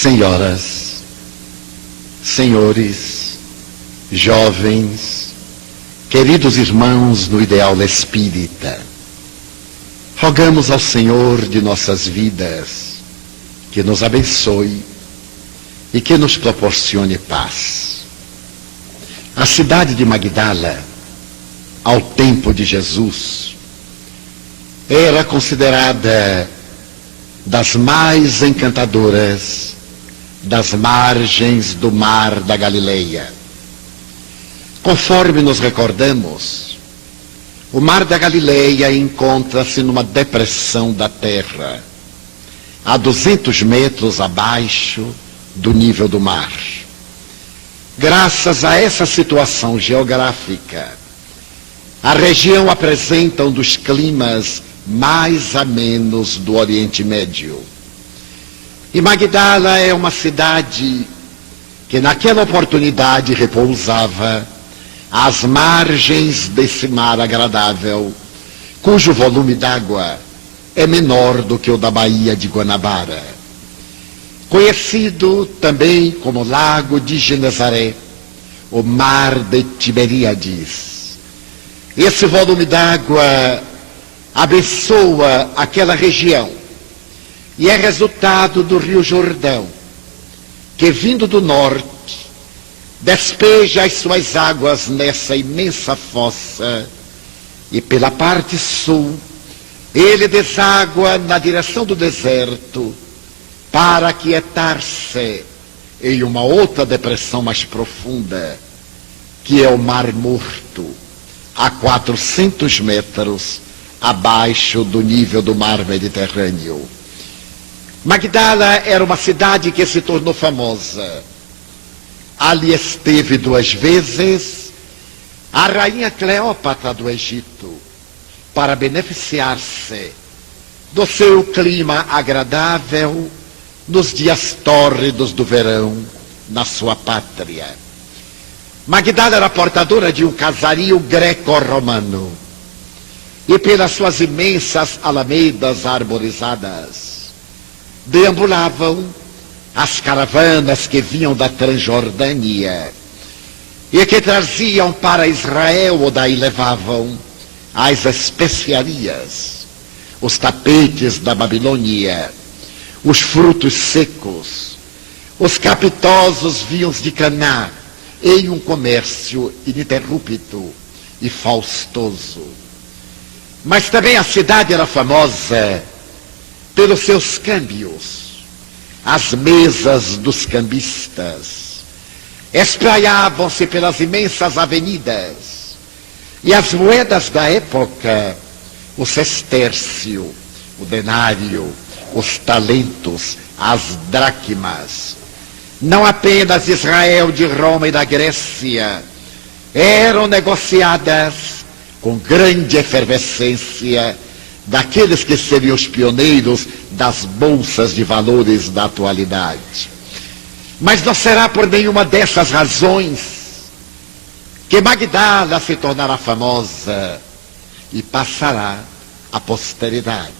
Senhoras, senhores, jovens, queridos irmãos no ideal espírita, rogamos ao Senhor de nossas vidas que nos abençoe e que nos proporcione paz. A cidade de Magdala, ao tempo de Jesus, era considerada das mais encantadoras das margens do mar da Galileia. Conforme nos recordamos, o mar da Galileia encontra-se numa depressão da terra, a 200 metros abaixo do nível do mar. Graças a essa situação geográfica, a região apresenta um dos climas mais amenos do Oriente Médio. E Magdala é uma cidade que naquela oportunidade repousava às margens desse mar agradável, cujo volume d'água é menor do que o da Baía de Guanabara. Conhecido também como Lago de Genezaré, o Mar de Tiberíades. Esse volume d'água abençoa aquela região e é resultado do Rio Jordão, que vindo do norte, despeja as suas águas nessa imensa fossa e pela parte sul, ele deságua na direção do deserto para aquietar-se em uma outra depressão mais profunda, que é o Mar Morto, a 400 metros abaixo do nível do mar Mediterrâneo. Magdala era uma cidade que se tornou famosa. Ali esteve 2 vezes a rainha Cleópatra do Egito, para beneficiar-se do seu clima agradável nos dias tórridos do verão na sua pátria. Magdala era portadora de um casario greco-romano e pelas suas imensas alamedas arborizadas deambulavam as caravanas que vinham da Transjordânia e que traziam para Israel ou daí levavam as especiarias, os tapetes da Babilônia, os frutos secos, os capitosos vinhos de Caná, em um comércio ininterrupto e faustoso. Mas também a cidade era famosa pelos seus câmbios. As mesas dos cambistas espraiavam-se pelas imensas avenidas, e as moedas da época, o sestércio, o denário, os talentos, as dracmas, não apenas de Israel, de Roma e da Grécia, eram negociadas com grande efervescência daqueles que seriam os pioneiros das bolsas de valores da atualidade. Mas não será por nenhuma dessas razões que Magdala se tornará famosa e passará à posteridade.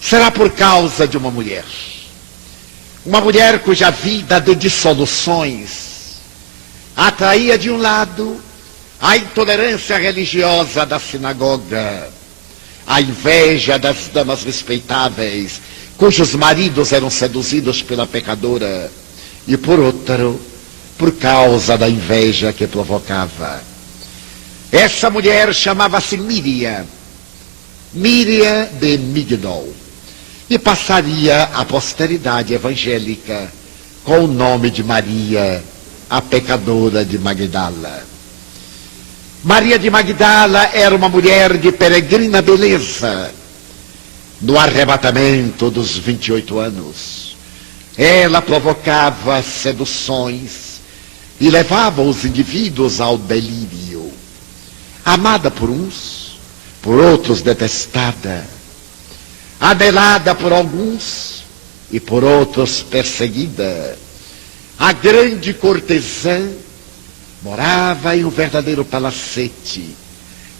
Será por causa de uma mulher cuja vida de dissoluções atraía de um lado a intolerância religiosa da sinagoga, a inveja das damas respeitáveis, cujos maridos eram seduzidos pela pecadora, e por outro, por causa da inveja que provocava. Essa mulher chamava-se Míria de Migdol, e passaria à posteridade evangélica com o nome de Maria, a pecadora de Magdala. Maria de Magdala era uma mulher de peregrina beleza. No arrebatamento dos 28 anos, ela provocava seduções e levava os indivíduos ao delírio. Amada por uns, por outros detestada, anelada por alguns e por outros perseguida, a grande cortesã morava em um verdadeiro palacete,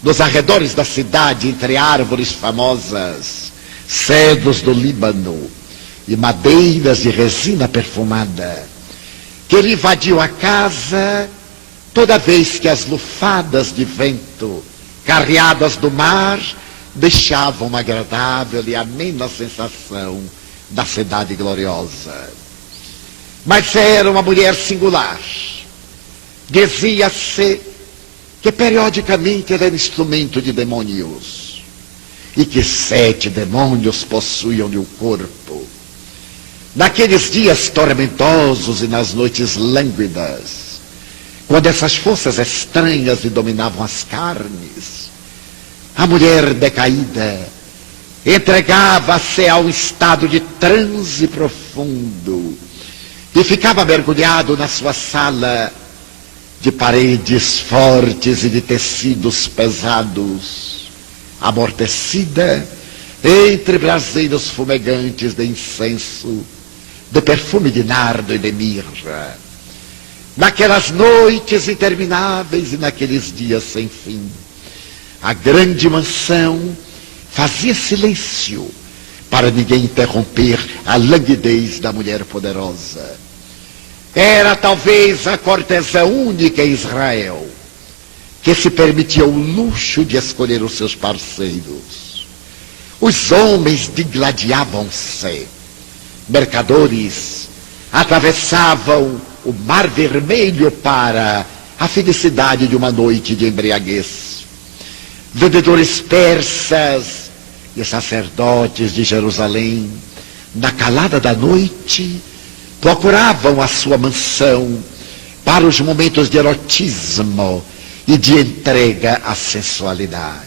nos arredores da cidade, entre árvores famosas, cedros do Líbano, e madeiras de resina perfumada, que ele invadiu a casa toda vez que as lufadas de vento, carreadas do mar, deixavam uma agradável e amena sensação da cidade gloriosa. Mas era uma mulher singular. Dizia-se que periodicamente era instrumento de demônios, e que 7 demônios possuíam-lhe o corpo. Naqueles dias tormentosos e nas noites lânguidas, quando essas forças estranhas lhe dominavam as carnes, a mulher decaída entregava-se a um estado de transe profundo e ficava mergulhado na sua sala de paredes fortes e de tecidos pesados, amortecida entre braseiros fumegantes de incenso, de perfume de nardo e de mirra. Naquelas noites intermináveis e naqueles dias sem fim, a grande mansão fazia silêncio para ninguém interromper a languidez da mulher poderosa. Era talvez a cortesã única em Israel que se permitia o luxo de escolher os seus parceiros. Os homens digladiavam-se. Mercadores atravessavam o Mar Vermelho para a felicidade de uma noite de embriaguez. Vendedores persas e sacerdotes de Jerusalém, na calada da noite, procuravam a sua mansão para os momentos de erotismo e de entrega à sensualidade.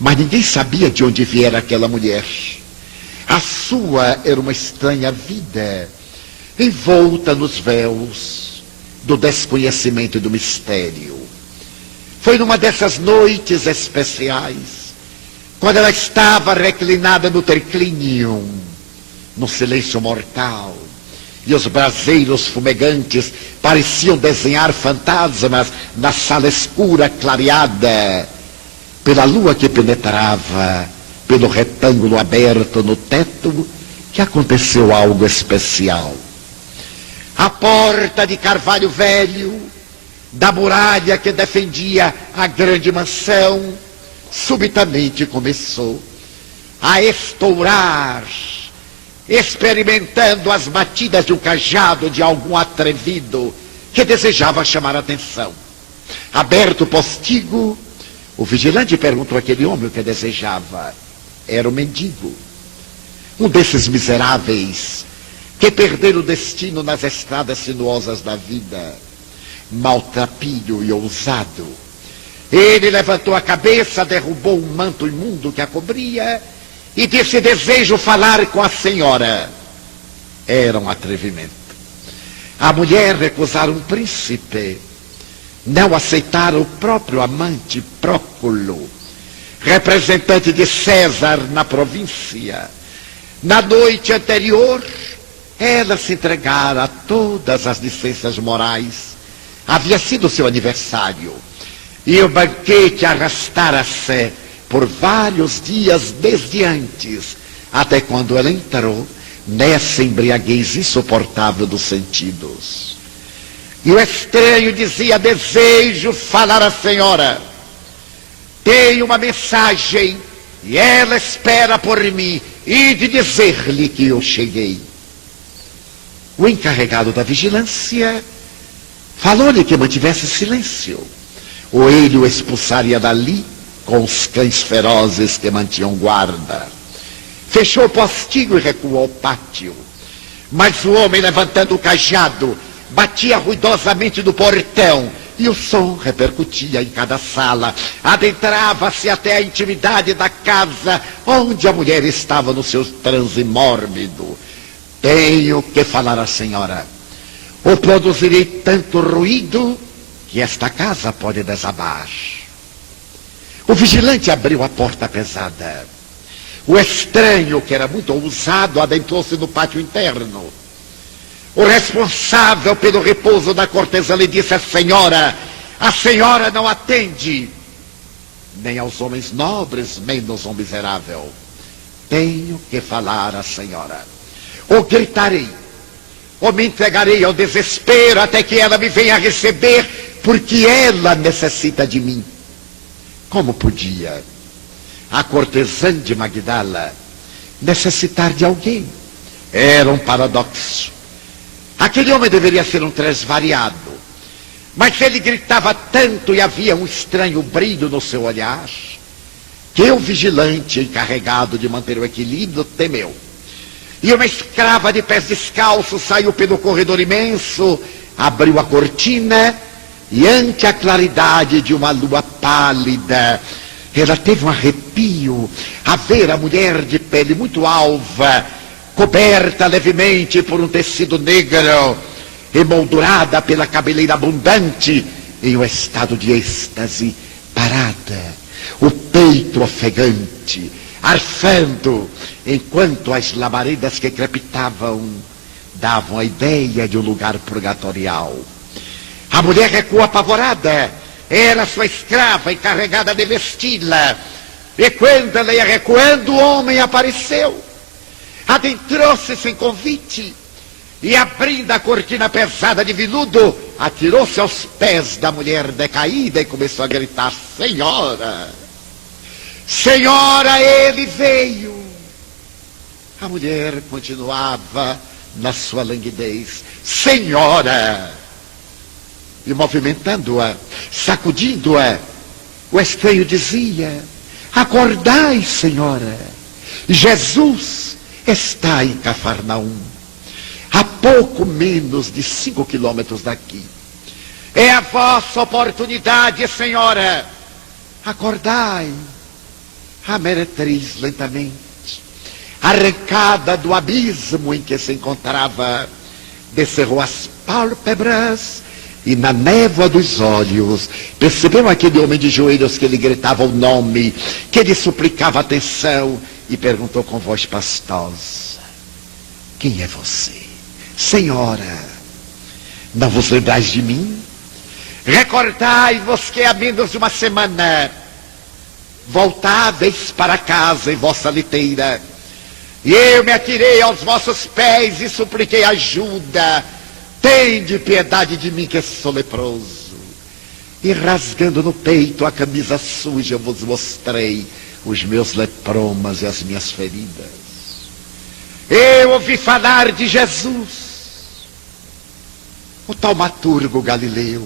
Mas ninguém sabia de onde viera aquela mulher. A sua era uma estranha vida, envolta nos véus do desconhecimento e do mistério. Foi numa dessas noites especiais, quando ela estava reclinada no triclínio, no silêncio mortal, e os braseiros fumegantes pareciam desenhar fantasmas na sala escura clareada pela lua que penetrava pelo retângulo aberto no teto, que aconteceu algo especial. A porta de carvalho velho da muralha que defendia a grande mansão subitamente começou a estourar, experimentando as batidas de um cajado de algum atrevido que desejava chamar a atenção. Aberto o postigo, o vigilante perguntou àquele homem o que desejava. Era um mendigo, um desses miseráveis que perderam o destino nas estradas sinuosas da vida, maltrapilho e ousado. Ele levantou a cabeça, derrubou um manto imundo que a cobria e disse: desejo falar com a senhora. Era um atrevimento. A mulher recusara um príncipe, não aceitara o próprio amante Próculo, representante de César na província. Na noite anterior, ela se entregara a todas as licenças morais. Havia sido seu aniversário, e o banquete arrastara-se por vários dias desde antes, até quando ela entrou nessa embriaguez insuportável dos sentidos. E o estranho dizia: desejo falar à senhora. Tenho uma mensagem e ela espera por mim, e de dizer-lhe que eu cheguei. O encarregado da vigilância falou-lhe que mantivesse silêncio, ou ele o expulsaria dali com os cães ferozes que mantinham guarda. Fechou o postigo e recuou ao pátio. Mas o homem, levantando o cajado, batia ruidosamente no portão, e o som repercutia em cada sala. Adentrava-se até a intimidade da casa onde a mulher estava no seu transe mórbido. Tenho que falar à senhora, ou produzirei tanto ruído que esta casa pode desabar. O vigilante abriu a porta pesada. O estranho, que era muito ousado, adentrou-se no pátio interno. O responsável pelo repouso da cortesã lhe disse: a senhora não atende nem aos homens nobres, menos ao miserável. Tenho que falar à senhora. ou gritarei, ou me entregarei ao desespero até que ela me venha receber, porque ela necessita de mim. Como podia a cortesã de Magdala necessitar de alguém? Era um paradoxo. Aquele homem deveria ser um transvariado, mas ele gritava tanto e havia um estranho brilho no seu olhar, que o vigilante encarregado de manter o equilíbrio temeu. E uma escrava de pés descalços saiu pelo corredor imenso, abriu a cortina, e ante a claridade de uma lua pálida, ela teve um arrepio a ver a mulher de pele muito alva, coberta levemente por um tecido negro, emoldurada pela cabeleira abundante, em um estado de êxtase, parada, o peito ofegante, arfando, enquanto as labaredas que crepitavam davam a ideia de um lugar purgatorial. A mulher recuou apavorada, era sua escrava encarregada de vesti-la, e quando ela ia recuando, o homem apareceu, adentrou-se sem convite, e abrindo a cortina pesada de veludo, atirou-se aos pés da mulher decaída e começou a gritar: Senhora, Senhora, ele veio. A mulher continuava na sua languidez: Senhora. E movimentando-a, sacudindo-a, o estranho dizia: acordai, Senhora, Jesus está em Cafarnaum, a pouco menos de 5 quilômetros daqui. É a vossa oportunidade, Senhora. Acordai. A meretriz lentamente, arrancada do abismo em que se encontrava, descerrou as pálpebras e na névoa dos olhos percebeu aquele homem de joelhos que lhe gritava o nome, que lhe suplicava atenção, e perguntou com voz pastosa: quem é você? Senhora, não vos lembrais de mim? Recordai-vos que há menos de uma semana voltáveis para casa em vossa liteira, e eu me atirei aos vossos pés e supliquei ajuda. Tende piedade de mim, que sou leproso. E rasgando no peito a camisa suja, eu vos mostrei os meus lepromas e as minhas feridas. Eu ouvi falar de Jesus, o taumaturgo galileu,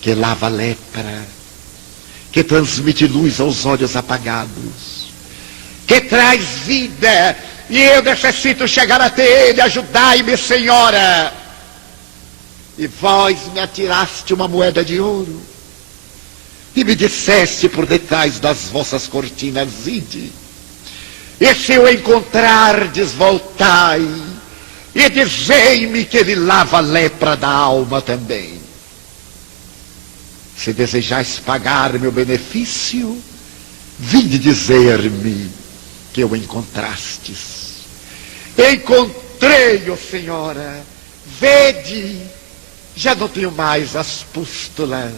que lava a lepra, que transmite luz aos olhos apagados, que traz vida, e eu necessito chegar até ele. Ajudai-me, Senhora. E vós me atiraste uma moeda de ouro, e me disseste por detrás das vossas cortinas: ide, e se o encontrardes, voltai, e dizei-me que ele lava a lepra da alma também. Se desejais pagar meu benefício, vinde dizer-me que o encontrastes. Encontrei-o, Senhora. Vede, já não tenho mais as pústulas,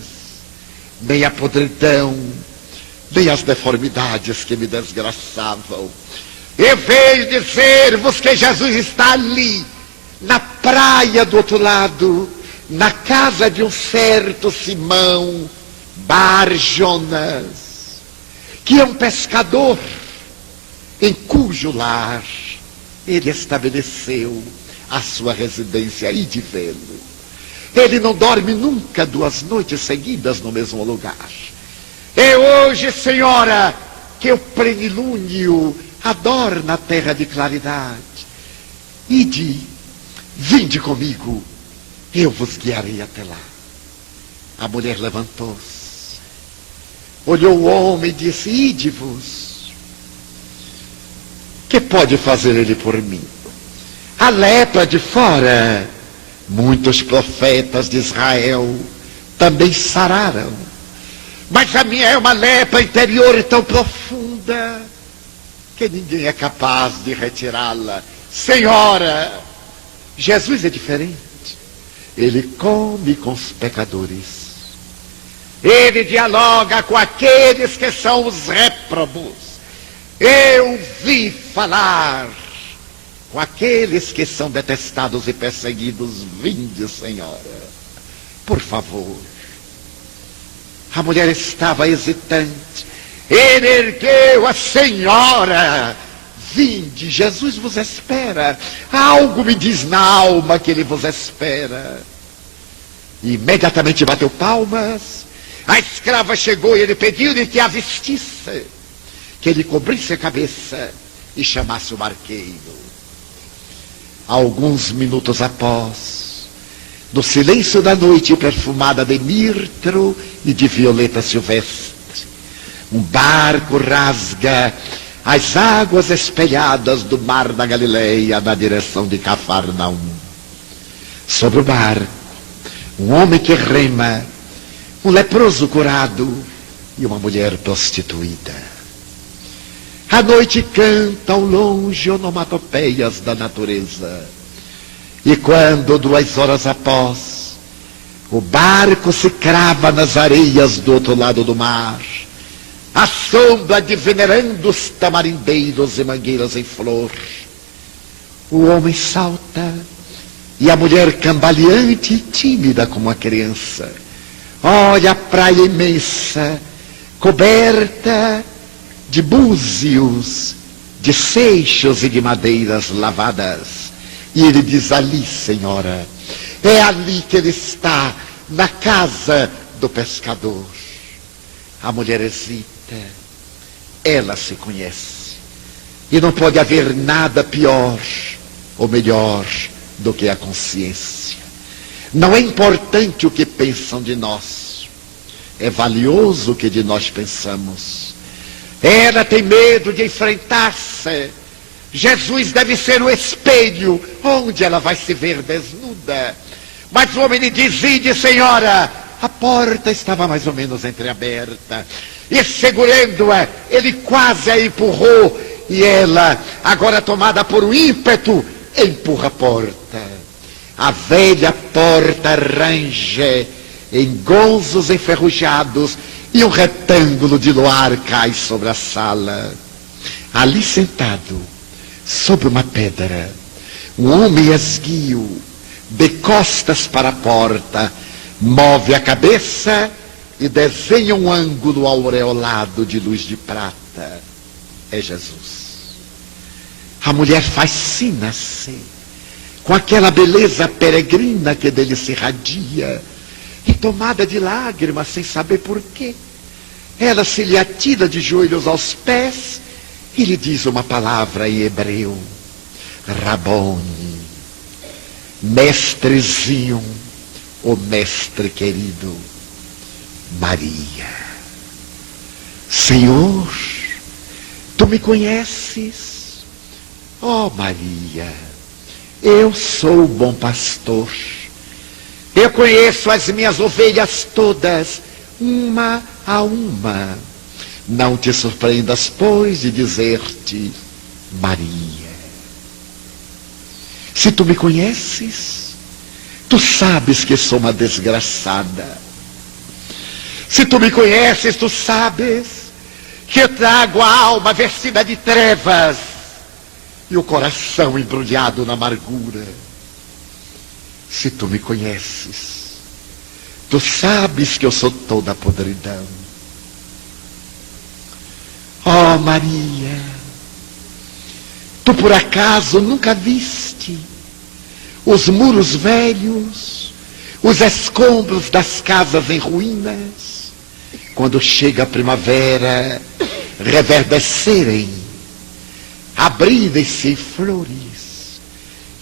nem a podridão, nem as deformidades que me desgraçavam. Eu vejo dizer-vos que Jesus está ali, na praia do outro lado, na casa de um certo Simão Bar-Jonas, que é um pescador, em cujo lar ele estabeleceu a sua residência. E de vê-lo, ele não dorme nunca 2 noites seguidas no mesmo lugar. É hoje, Senhora, que o plenilúnio adorna a terra de claridade. Ide, vinde comigo, eu vos guiarei até lá. A mulher levantou-se, olhou o homem e disse: ide-vos. Que pode fazer ele por mim? A lepra de fora, muitos profetas de Israel também sararam, mas a minha é uma lepra interior tão profunda que ninguém é capaz de retirá-la. Senhora, Jesus é diferente. Ele come com os pecadores, ele dialoga com aqueles que são os réprobos. Eu vi falar com aqueles que são detestados e perseguidos. Vinde, Senhora, por favor. A mulher estava hesitante. Ele ergueu a Senhora. Vinde, Jesus vos espera. Algo me diz na alma que ele vos espera. E imediatamente bateu palmas. A escrava chegou e ele pediu-lhe que a vestisse, que ele cobrisse a cabeça e chamasse o barqueiro. Alguns minutos após, no silêncio da noite perfumada de mirto e de violeta silvestre, um barco rasga as águas espelhadas do mar da Galileia na direção de Cafarnaum. Sobre o barco, um homem que rema, um leproso curado e uma mulher prostituída. A noite canta ao longe onomatopeias da natureza. E quando 2 horas após, o barco se crava nas areias do outro lado do mar, à sombra de venerandos tamarindeiros e mangueiras em flor, o homem salta e a mulher, cambaleante e tímida como a criança, olha a praia imensa, coberta de búzios, de seixos e de madeiras lavadas. E ele diz: ali, Senhora, é ali que ele está, na casa do pescador. A mulher hesita. Ela se conhece. E não pode haver nada pior ou melhor do que a consciência. Não é importante o que pensam de nós. É valioso o que de nós pensamos. Ela tem medo de enfrentar-se. Jesus deve ser o espelho onde ela vai se ver desnuda. Mas o homem lhe diz: ide, Senhora. A porta estava mais ou menos entreaberta. E segurando-a, ele quase a empurrou. E ela, agora tomada por um ímpeto, empurra a porta. A velha porta range em gonzos enferrujados e um retângulo de luar cai sobre a sala. Ali sentado, sobre uma pedra, um homem esguio, de costas para a porta, move a cabeça e desenha um ângulo aureolado de luz de prata. É Jesus. A mulher fascina-se com aquela beleza peregrina que dele se irradia, e tomada de lágrimas, sem saber porquê, ela se lhe atira de joelhos aos pés e lhe diz uma palavra em hebreu: Rabone, mestrezinho, o mestre querido, Maria. Senhor, tu me conheces? Oh, Maria, eu sou o bom pastor. Eu conheço as minhas ovelhas todas, uma a uma. Não te surpreendas, pois, de dizer-te Maria. Se tu me conheces, tu sabes que sou uma desgraçada. Se tu me conheces, tu sabes que eu trago a alma vestida de trevas e o coração embrulhado na amargura. Se tu me conheces, tu sabes que eu sou toda podridão. Oh, Maria, tu por acaso nunca viste os muros velhos, os escombros das casas em ruínas, quando chega a primavera, reverdecerem, abrirem-se em flores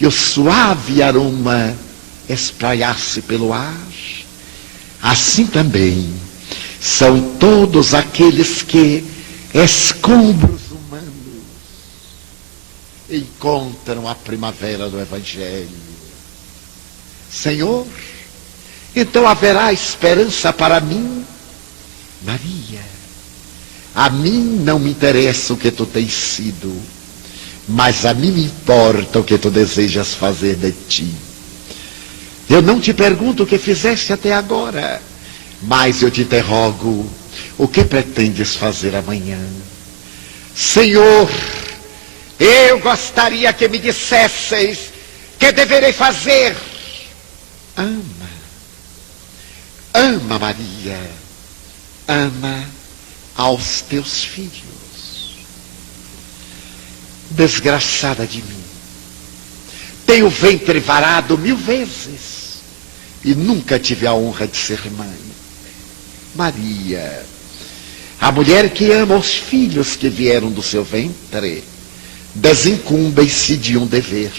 e o suave aroma espraiar-se pelo ar? Assim também são todos aqueles que, escombros humanos, encontram a primavera do Evangelho. Senhor, então haverá esperança para mim? Maria, a mim não me interessa o que tu tens sido, mas a mim me importa o que tu desejas fazer de ti. Eu não te pergunto o que fizeste até agora, mas eu te interrogo: o que pretendes fazer amanhã? Senhor, Eu gostaria que me dissesseis que deverei fazer. Ama. Ama, Maria. Ama aos teus filhos. Desgraçada de mim. Tenho o ventre varado 1000 vezes e nunca tive a honra de ser mãe. Maria, a mulher que ama os filhos que vieram do seu ventre, desincumbem-se de um dever.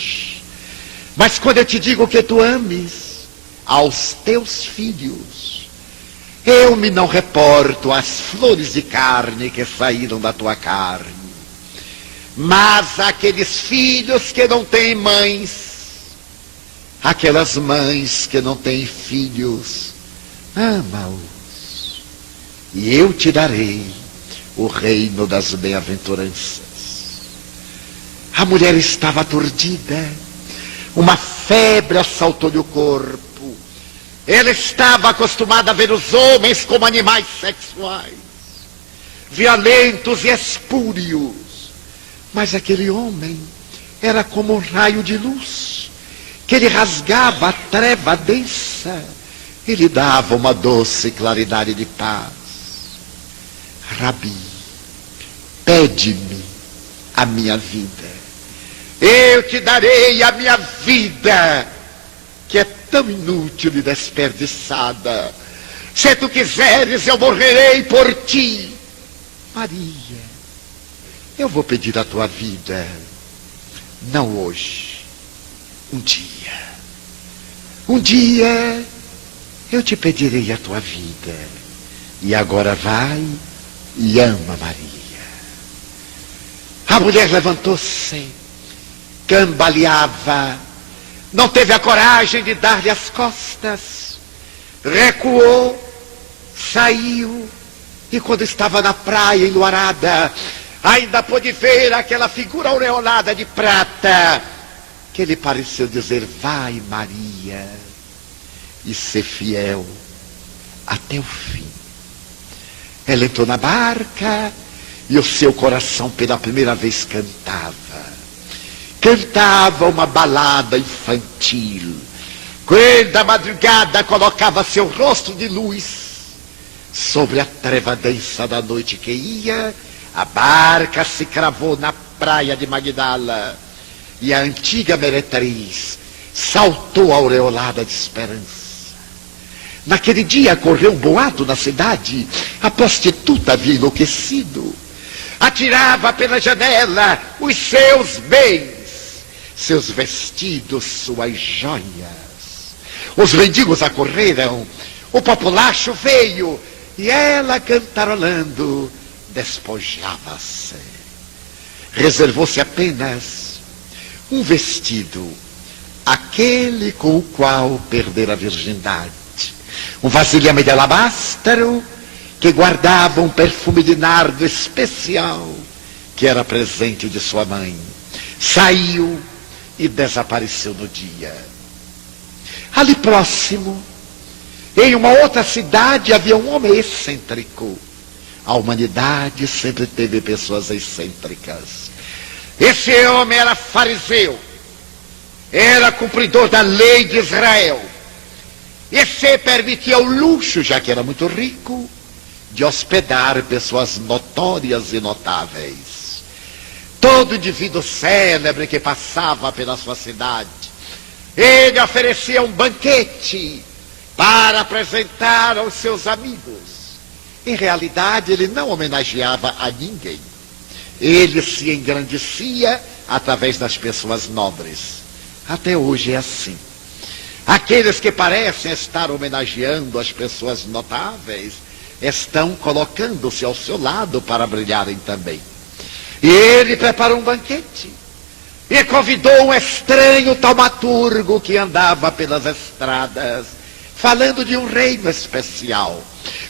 Mas quando eu te digo que tu ames aos teus filhos, eu me não reporto às flores de carne que saíram da tua carne, mas aqueles filhos que não têm mães, aquelas mães que não têm filhos, ama-os, e eu te darei o reino das bem-aventuranças. A mulher estava aturdida, uma febre assaltou-lhe o corpo. Ela estava acostumada a ver os homens como animais sexuais, violentos e espúrios. Mas aquele homem era como um raio de luz, que ele rasgava a treva densa e lhe dava uma doce claridade de paz. Rabi, pede-me a minha vida. Eu te darei a minha vida, que é tão inútil e desperdiçada. Se tu quiseres, eu morrerei por ti. Maria, eu vou pedir a tua vida, não hoje, um dia. Um dia eu te pedirei a tua vida. E agora vai e ama Maria. A mulher levantou-se, cambaleava, não teve a coragem de dar-lhe as costas, recuou, saiu, e quando estava na praia enluarada, ainda pôde ver aquela figura aureolada de prata, que lhe pareceu dizer: vai, Maria, e ser fiel até o fim. Ela entrou na barca e o seu coração pela primeira vez cantava uma balada infantil. Quando a madrugada colocava seu rosto de luz sobre a treva densa da noite que ia, a barca se cravou na praia de Magdala e a antiga meretriz saltou aureolada de esperança. Naquele dia correu um boato na cidade: a prostituta havia enlouquecido, atirava pela janela os seus bens, seus vestidos, suas joias. Os mendigos acorreram, o populacho veio e ela, cantarolando, despojava-se. Reservou-se apenas um vestido, aquele com o qual perdera a virgindade, um vasilhame de alabastro que guardava um perfume de nardo especial, que era presente de sua mãe. Saiu e desapareceu no dia. Ali próximo, em uma outra cidade, havia um homem excêntrico. A humanidade sempre teve pessoas excêntricas. Esse homem era fariseu, era cumpridor da lei de Israel, e se permitia o luxo, já que era muito rico, de hospedar pessoas notórias e notáveis. Todo indivíduo célebre que passava pela sua cidade, ele oferecia um banquete para apresentar aos seus amigos. Em realidade, ele não homenageava a ninguém. Ele se engrandecia através das pessoas nobres. Até hoje é assim. Aqueles que parecem estar homenageando as pessoas notáveis estão colocando-se ao seu lado para brilharem também. E ele preparou um banquete e convidou um estranho taumaturgo que andava pelas estradas, falando de um reino especial,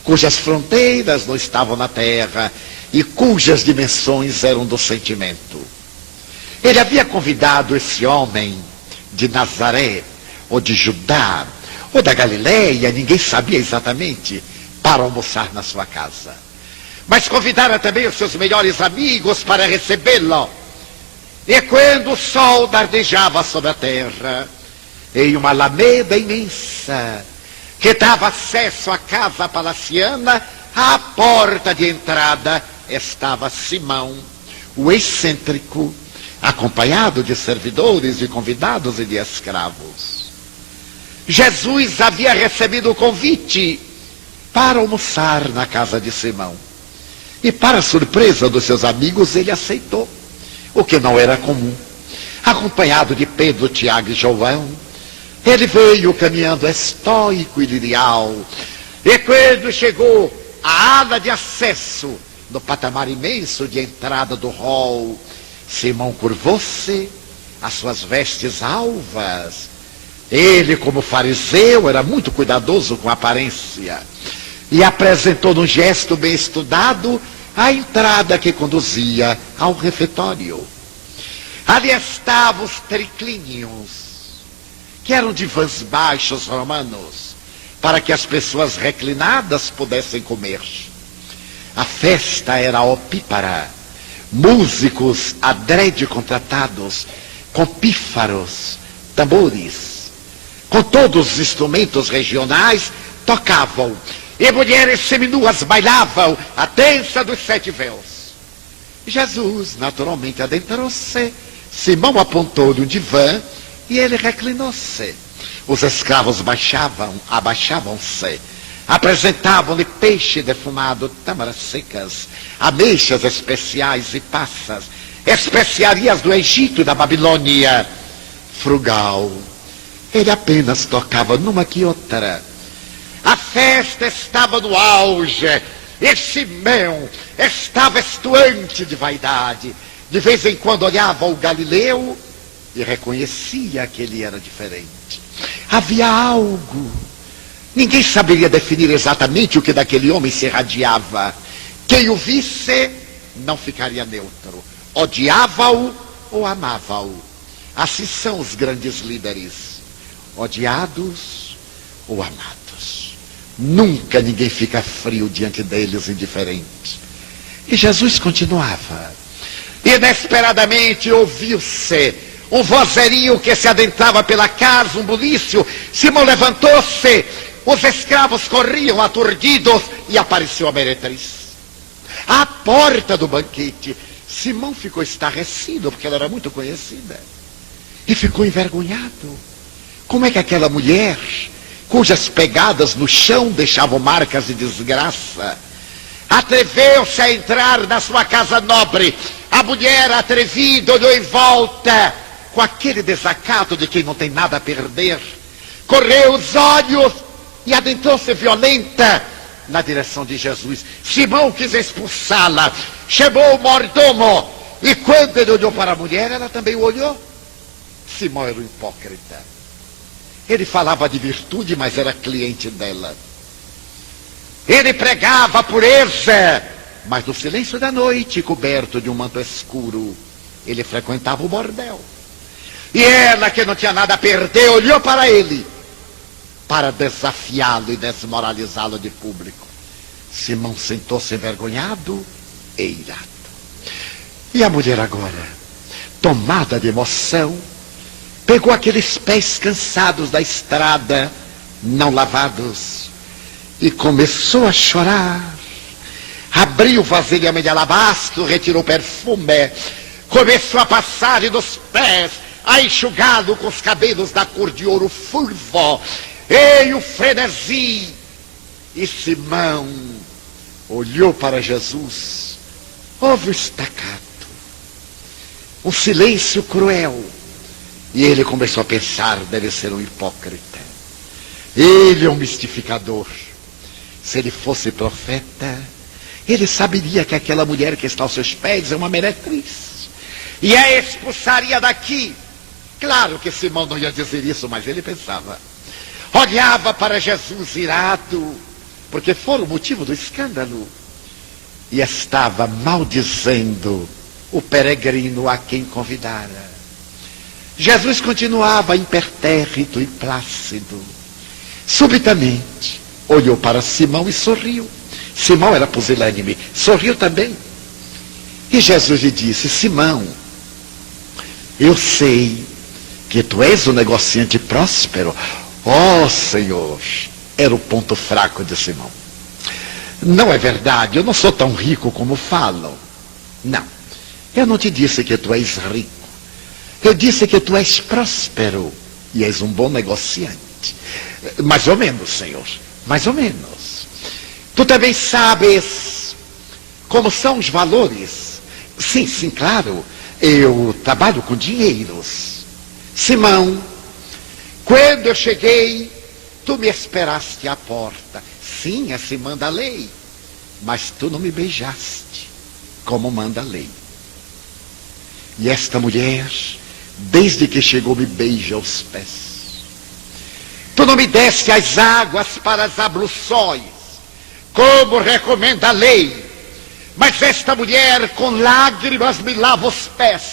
cujas fronteiras não estavam na terra e cujas dimensões eram do sentimento. Ele havia convidado esse homem de Nazaré, ou de Judá, ou da Galileia, ninguém sabia exatamente, para almoçar na sua casa. Mas convidara também os seus melhores amigos para recebê-lo. E quando o sol dardejava sobre a terra, em uma alameda imensa, que dava acesso à casa palaciana, à porta de entrada estava Simão, o excêntrico, acompanhado de servidores, de convidados e de escravos. Jesus havia recebido o convite para almoçar na casa de Simão. E para surpresa dos seus amigos, ele aceitou, o que não era comum. Acompanhado de Pedro, Tiago e João, ele veio caminhando estoico e lineal. E quando chegou à ala de acesso, no patamar imenso de entrada do hall, Simão curvou-se, as suas vestes alvas. Ele, como fariseu, era muito cuidadoso com a aparência. E apresentou num gesto bem estudado a entrada que conduzia ao refeitório. Ali estavam os triclínios, que eram divãs baixos romanos, para que as pessoas reclinadas pudessem comer. A festa era opípara, músicos adrede contratados, com pífaros, tambores, com todos os instrumentos regionais, tocavam, e mulheres seminuas bailavam a dança dos 7 véus. Jesus naturalmente adentrou-se, Simão apontou-lhe um divã e ele reclinou-se. Os escravos abaixavam-se, apresentavam-lhe peixe defumado, tâmaras secas, ameixas especiais e passas, especiarias do Egito e da Babilônia. Frugal, ele apenas tocava numa que outra. A festa estava no auge, e Simão estava estuante de vaidade. De vez em quando olhava o Galileu e reconhecia que ele era diferente. Havia algo. Ninguém saberia definir exatamente o que daquele homem se irradiava. Quem o visse não ficaria neutro. Odiava-o ou amava-o. Assim são os grandes líderes. Odiados ou amados. Nunca ninguém fica frio diante deles, indiferente. E Jesus continuava. Inesperadamente ouviu-se um vozerinho que se adentrava pela casa, um bulício. Simão levantou-se, os escravos corriam aturdidos e apareceu a meretriz. À porta do banquete, Simão ficou estarrecido, porque ela era muito conhecida. E ficou envergonhado. Como é que aquela mulher, cujas pegadas no chão deixavam marcas de desgraça, atreveu-se a entrar na sua casa nobre? A mulher atrevida olhou em volta, com aquele desacato de quem não tem nada a perder. Correu os olhos e adentrou-se violenta na direção de Jesus. Simão quis expulsá-la, chamou o mordomo, e quando ele olhou para a mulher, ela também o olhou. Simão era um hipócrita. Ele falava de virtude, mas era cliente dela. Ele pregava a pureza, mas no silêncio da noite, coberto de um manto escuro, ele frequentava o bordel. E ela, que não tinha nada a perder, olhou para ele, para desafiá-lo e desmoralizá-lo de público. Simão sentou-se envergonhado e irado. E a mulher agora, tomada de emoção, pegou aqueles pés cansados da estrada, não lavados, e começou a chorar. Abriu o vasilhame de alabastro, retirou o perfume, começou a passar nos pés, a enxugá-lo com os cabelos da cor de ouro fulvo. E o frenesi. E Simão olhou para Jesus, houve um estacato, um silêncio cruel. E ele começou a pensar, deve ser um hipócrita. Ele é um mistificador. Se ele fosse profeta, ele saberia que aquela mulher que está aos seus pés é uma meretriz. E a expulsaria daqui. Claro que Simão não ia dizer isso, mas ele pensava. Olhava para Jesus irado, porque fora o motivo do escândalo. E estava maldizendo o peregrino a quem convidara. Jesus continuava impertérrito e plácido. Subitamente, olhou para Simão e sorriu. Simão era pusilânime, sorriu também. E Jesus lhe disse: Simão, Eu sei que tu és um negociante próspero. Oh, Senhor, era o ponto fraco de Simão. Não é verdade, eu não sou tão rico como falam. Não, eu não te disse que tu és rico. Eu disse que tu és próspero e és um bom negociante. Mais ou menos, Senhor, mais ou menos. Tu também sabes como são os valores. Sim, sim, claro, eu trabalho com dinheiros. Simão, quando eu cheguei, tu me esperaste à porta. Sim, assim manda a lei. Mas tu não me beijaste, como manda a lei. E esta mulher, desde que chegou, me beija os pés. Tu não me deste as águas para as abluções, como recomenda a lei. Mas esta mulher, com lágrimas, me lava os pés.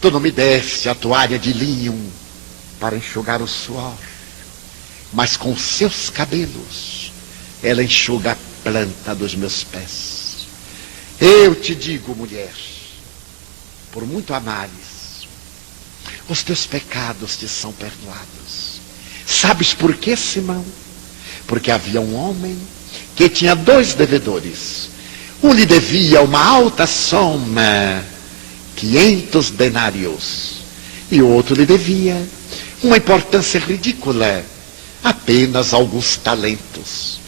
Tu não me deste a toalha de linho para enxugar o suor, mas com seus cabelos ela enxuga a planta dos meus pés. Eu te digo, mulher, por muito amares, os teus pecados te são perdoados. Sabes por quê, Simão? Porque havia um homem que tinha 2 devedores. Um lhe devia uma alta soma, 500 denários, e o outro lhe devia uma importância ridícula, apenas alguns talentos.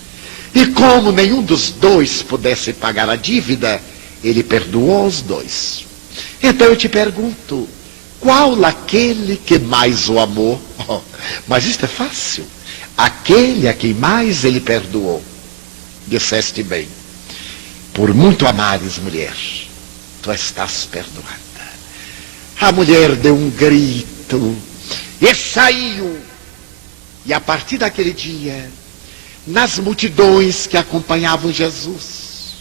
E como nenhum dos 2 pudesse pagar a dívida, ele perdoou os 2. Então eu te pergunto, qual aquele que mais o amou? Oh, mas isto é fácil. Aquele a quem mais ele perdoou. Disseste bem. Por muito amares, mulher, tu estás perdoada. A mulher deu um grito e saiu. E a partir daquele dia, nas multidões que acompanhavam Jesus,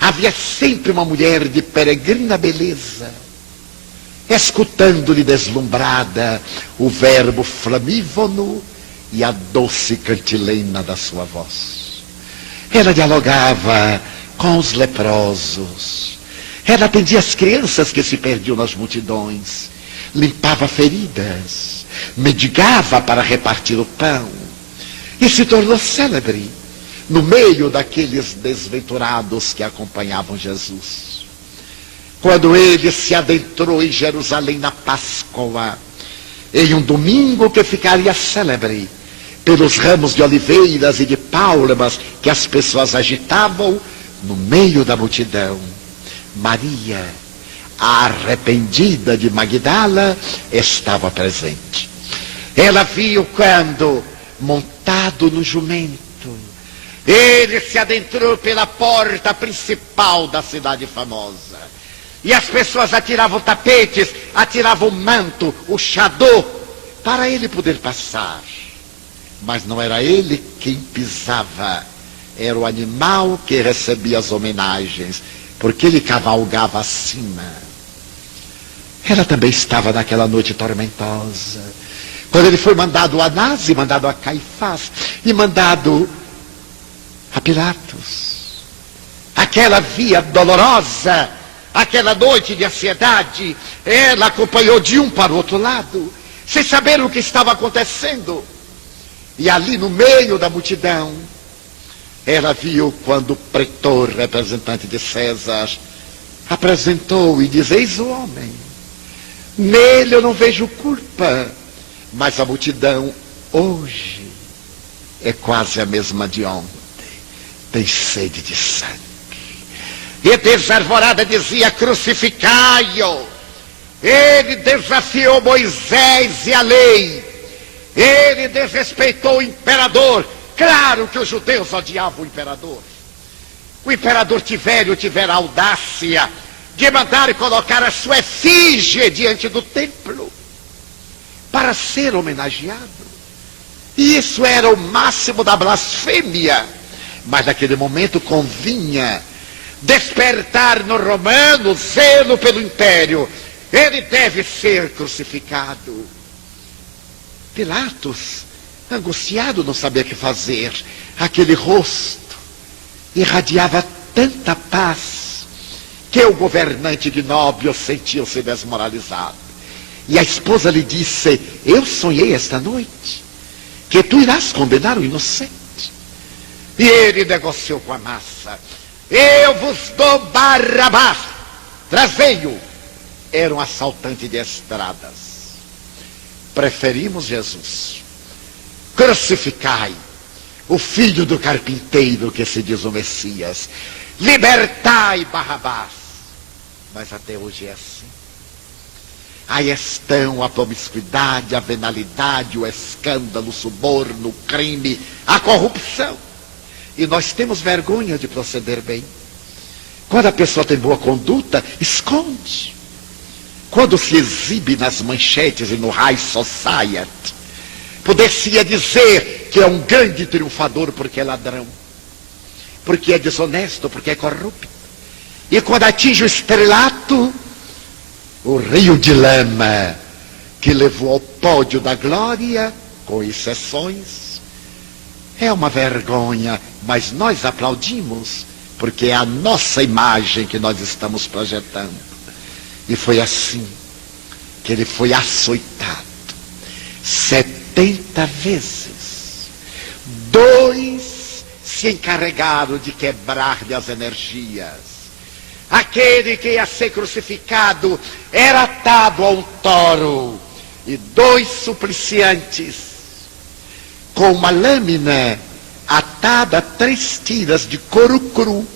havia sempre uma mulher de peregrina beleza, escutando-lhe deslumbrada o verbo flamívono e a doce cantilena da sua voz. Ela dialogava com os leprosos, ela atendia as crianças que se perdiam nas multidões, limpava feridas, mendigava para repartir o pão, e se tornou célebre no meio daqueles desventurados que acompanhavam Jesus. Quando ele se adentrou em Jerusalém na Páscoa, em um domingo que ficaria célebre pelos ramos de oliveiras e de palmas que as pessoas agitavam, no meio da multidão, Maria, a arrependida de Magdala, estava presente. Ela viu quando, montado no jumento, ele se adentrou pela porta principal da cidade famosa. E as pessoas atiravam tapetes, atiravam o manto, o chador, para ele poder passar. Mas não era ele quem pisava, era o animal que recebia as homenagens, porque ele cavalgava acima. Ela também estava naquela noite tormentosa, quando ele foi mandado a Anás, e mandado a Caifás, e mandado a Pilatos. Aquela via dolorosa, aquela noite de ansiedade, ela acompanhou de um para o outro lado, sem saber o que estava acontecendo. E ali no meio da multidão, ela viu quando o pretor, representante de César, apresentou e diz: eis o homem, nele eu não vejo culpa. Mas a multidão hoje é quase a mesma de ontem, tem sede de sangue. E desarvorada dizia: crucificai-o. Ele desafiou Moisés e a lei. Ele desrespeitou o imperador. Claro que os judeus odiavam o imperador. O imperador Tiberio tivera a audácia de mandar colocar a sua efígie diante do templo para ser homenageado. E isso era o máximo da blasfêmia. Mas naquele momento convinha despertar no romano zelo pelo império. Ele deve ser crucificado. Pilatos, angustiado, não sabia o que fazer. Aquele rosto irradiava tanta paz que o governante Gnóbio sentiu-se desmoralizado. E a esposa lhe disse: eu sonhei esta noite que tu irás condenar o inocente. E ele negociou com a massa: eu vos dou Barrabás, trazei-o. Era um assaltante de estradas. Preferimos Jesus. Crucificai o filho do carpinteiro que se diz o Messias. Libertai Barrabás. Mas até hoje é assim. Aí estão a promiscuidade, a venalidade, o escândalo, o suborno, o crime, a corrupção. E nós temos vergonha de proceder bem. Quando a pessoa tem boa conduta, esconde. Quando se exibe nas manchetes e no high society, poder-se-ia dizer que é um grande triunfador porque é ladrão, porque é desonesto, porque é corrupto. E quando atinge o estrelato, o rio de lama que levou ao pódio da glória, com exceções, é uma vergonha, mas nós aplaudimos, porque é a nossa imagem que nós estamos projetando. E foi assim que ele foi açoitado 70 vezes. 2 se encarregaram de quebrar-lhe as energias. Aquele que ia ser crucificado era atado a um touro. E 2 supliciantes, com uma lâmina atada a 3 tiras de couro cru,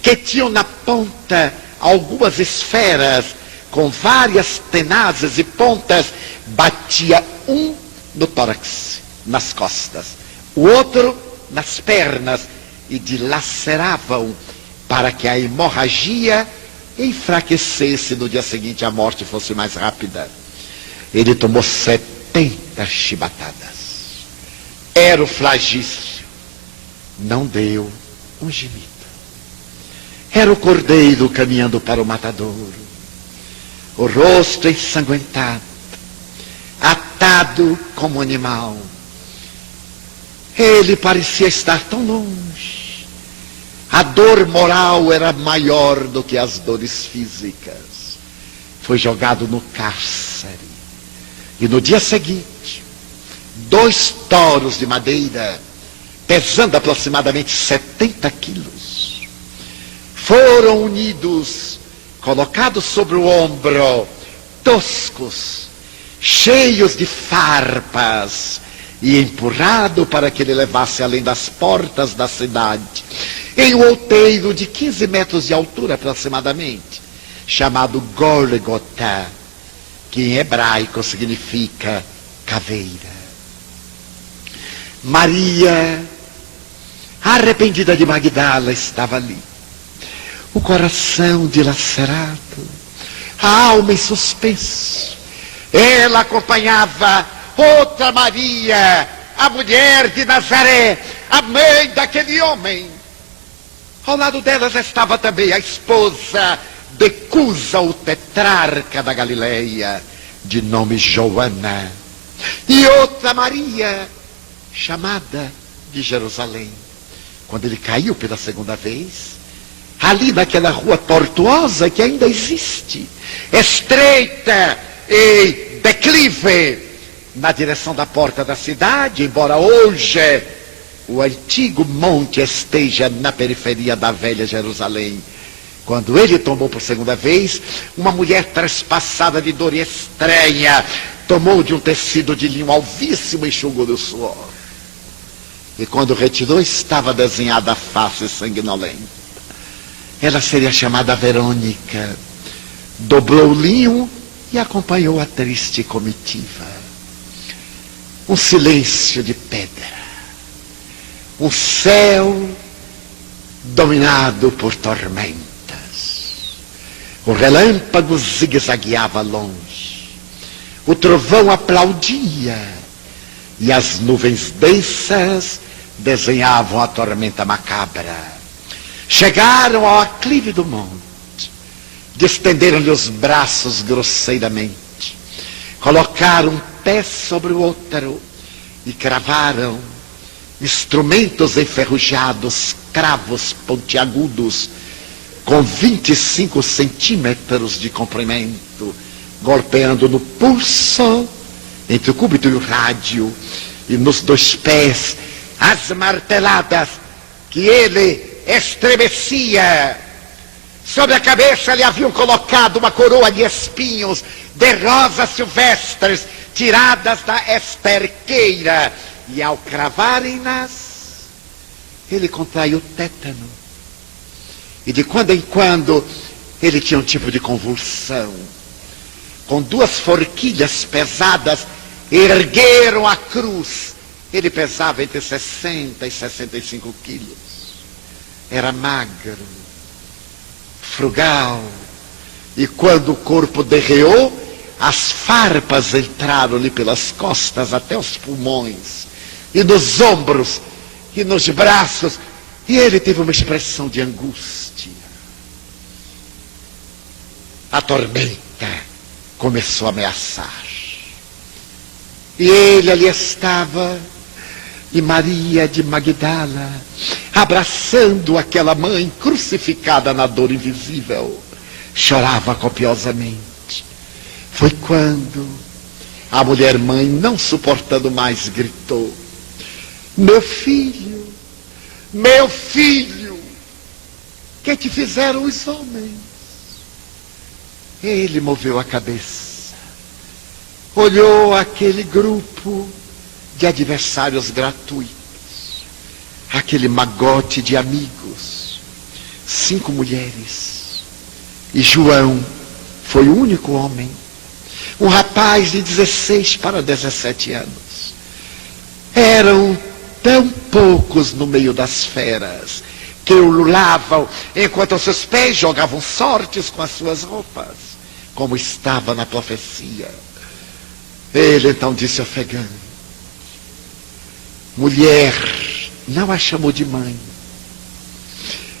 que tinham na ponta algumas esferas com várias tenazes e pontas, batia um no tórax, nas costas, o outro nas pernas, e dilaceravam para que a hemorragia enfraquecesse, no dia seguinte a morte fosse mais rápida. Ele tomou 70 chibatadas. Era o flagício. Não deu um gemido. Era o cordeiro caminhando para o matadouro. O rosto ensanguentado, atado como animal. Ele parecia estar tão longe. A dor moral era maior do que as dores físicas. Foi jogado no cárcere. E no dia seguinte, 2 touros de madeira, pesando aproximadamente 70 quilos, foram unidos, colocados sobre o ombro, toscos, cheios de farpas, e empurrado para que ele levasse além das portas da cidade, em um outeiro de 15 metros de altura aproximadamente, chamado Gólgota, que em hebraico significa caveira. Maria, arrependida de Magdala, estava ali. O coração dilacerado, a alma em suspenso. Ela acompanhava outra Maria, a mulher de Nazaré, a mãe daquele homem. Ao lado delas estava também a esposa de Cusa, o tetrarca da Galileia, de nome Joana. E outra Maria, chamada de Jerusalém. Quando ele caiu pela segunda vez, ali naquela rua tortuosa que ainda existe, estreita e declive, na direção da porta da cidade, embora hoje o antigo monte esteja na periferia da velha Jerusalém. Quando ele tomou por segunda vez, uma mulher trespassada de dor estranha tomou de um tecido de linho alvíssimo e enxugou do suor. E quando retirou, estava desenhada a face sanguinolenta. Ela seria chamada Verônica. Dobrou o linho e acompanhou a triste comitiva. Um silêncio de pedra. Um céu dominado por tormentas. O relâmpago zigue-zagueava longe. O trovão aplaudia. E as nuvens densas desenhavam a tormenta macabra. Chegaram ao aclive do monte. Estenderam-lhe os braços grosseiramente. Colocaram um pé sobre o outro e cravaram instrumentos enferrujados, cravos pontiagudos, com 25 centímetros de comprimento, golpeando no pulso, entre o cúbito e o rádio, e nos 2 pés, as marteladas que ele estremecia. Sobre a cabeça lhe haviam colocado uma coroa de espinhos de rosas silvestres, tiradas da esterqueira, e ao cravarem-nas, ele contraiu tétano. E de quando em quando, ele tinha um tipo de convulsão. Com 2 forquilhas pesadas, ergueram a cruz. Ele pesava entre 60 e 65 quilos. Era magro, frugal. E quando o corpo derreou, as farpas entraram-lhe pelas costas até os pulmões, e nos ombros, e nos braços. E ele teve uma expressão de angústia. A tormenta começou a ameaçar. E ele ali estava, e Maria de Magdala, abraçando aquela mãe crucificada na dor invisível, chorava copiosamente. Foi quando a mulher-mãe, não suportando mais, gritou: meu filho, que te fizeram os homens? Ele moveu a cabeça, olhou aquele grupo de adversários gratuitos, aquele magote de amigos, 5 mulheres, e João foi o único homem, um rapaz de 16 para 17 anos. Eram tão poucos no meio das feras, que ululavam enquanto os seus pés jogavam sortes com as suas roupas, como estava na profecia. Ele então disse ofegante: mulher, não a chamou de mãe,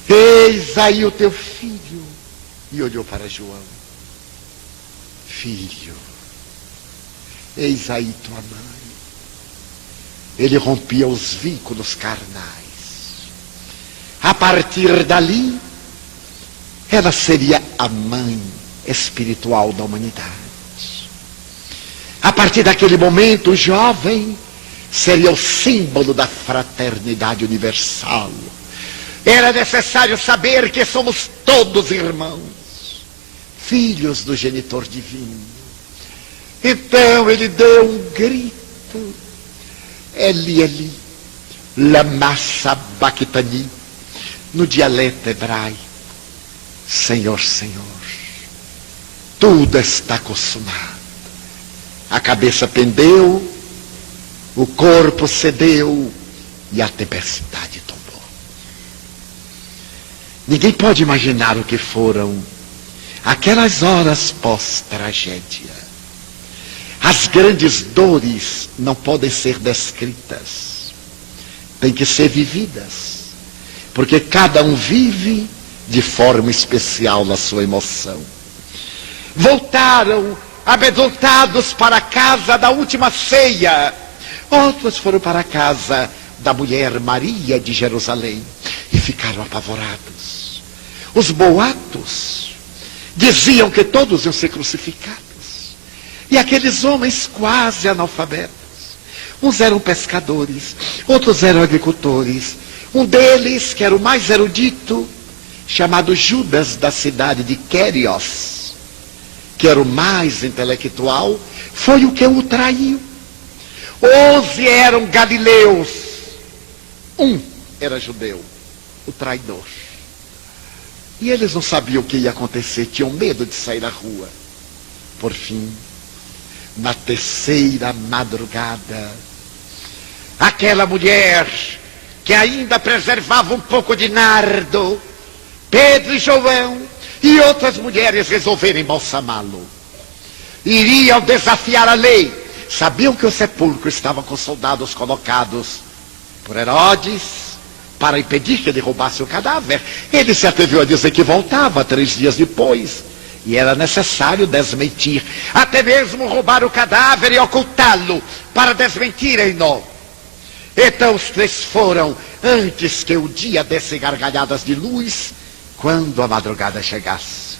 eis aí o teu filho. E olhou para João: filho, eis aí tua mãe. Ele rompia os vínculos carnais. A partir dali, ela seria a mãe espiritual da humanidade. A partir daquele momento, o jovem seria o símbolo da fraternidade universal. Era necessário saber que somos todos irmãos, filhos do genitor divino. Então ele deu um grito: Eli, Eli, lama sabachthani, no dialeto hebraico: Senhor, Senhor, tudo está consumado. A cabeça pendeu, o corpo cedeu e a tempestade tombou. Ninguém pode imaginar o que foram aquelas horas pós-tragédia. As grandes dores não podem ser descritas, têm que ser vividas, porque cada um vive de forma especial na sua emoção. Voltaram amedrontados para a casa da última ceia. Outros foram para a casa da mulher Maria de Jerusalém e ficaram apavorados. Os boatos diziam que todos iam ser crucificados. E aqueles homens quase analfabetos, uns eram pescadores, outros eram agricultores. Um deles, que era o mais erudito, chamado Judas, da cidade de Quérios, que era o mais intelectual, foi o que o traiu. 11 eram galileus, um era judeu, o traidor. E eles não sabiam o que ia acontecer, tinham medo de sair à rua. Por fim, na terceira madrugada, aquela mulher que ainda preservava um pouco de nardo, Pedro e João e outras mulheres resolveram embalsamá-lo. Iriam desafiar a lei. Sabiam que o sepulcro estava com soldados colocados por Herodes para impedir que ele roubasse o cadáver. Ele se atreveu a dizer que voltava 3 dias depois. E era necessário desmentir, até mesmo roubar o cadáver e ocultá-lo, para desmentirem-no. Então os 3 foram, antes que o dia desse gargalhadas de luz, quando a madrugada chegasse.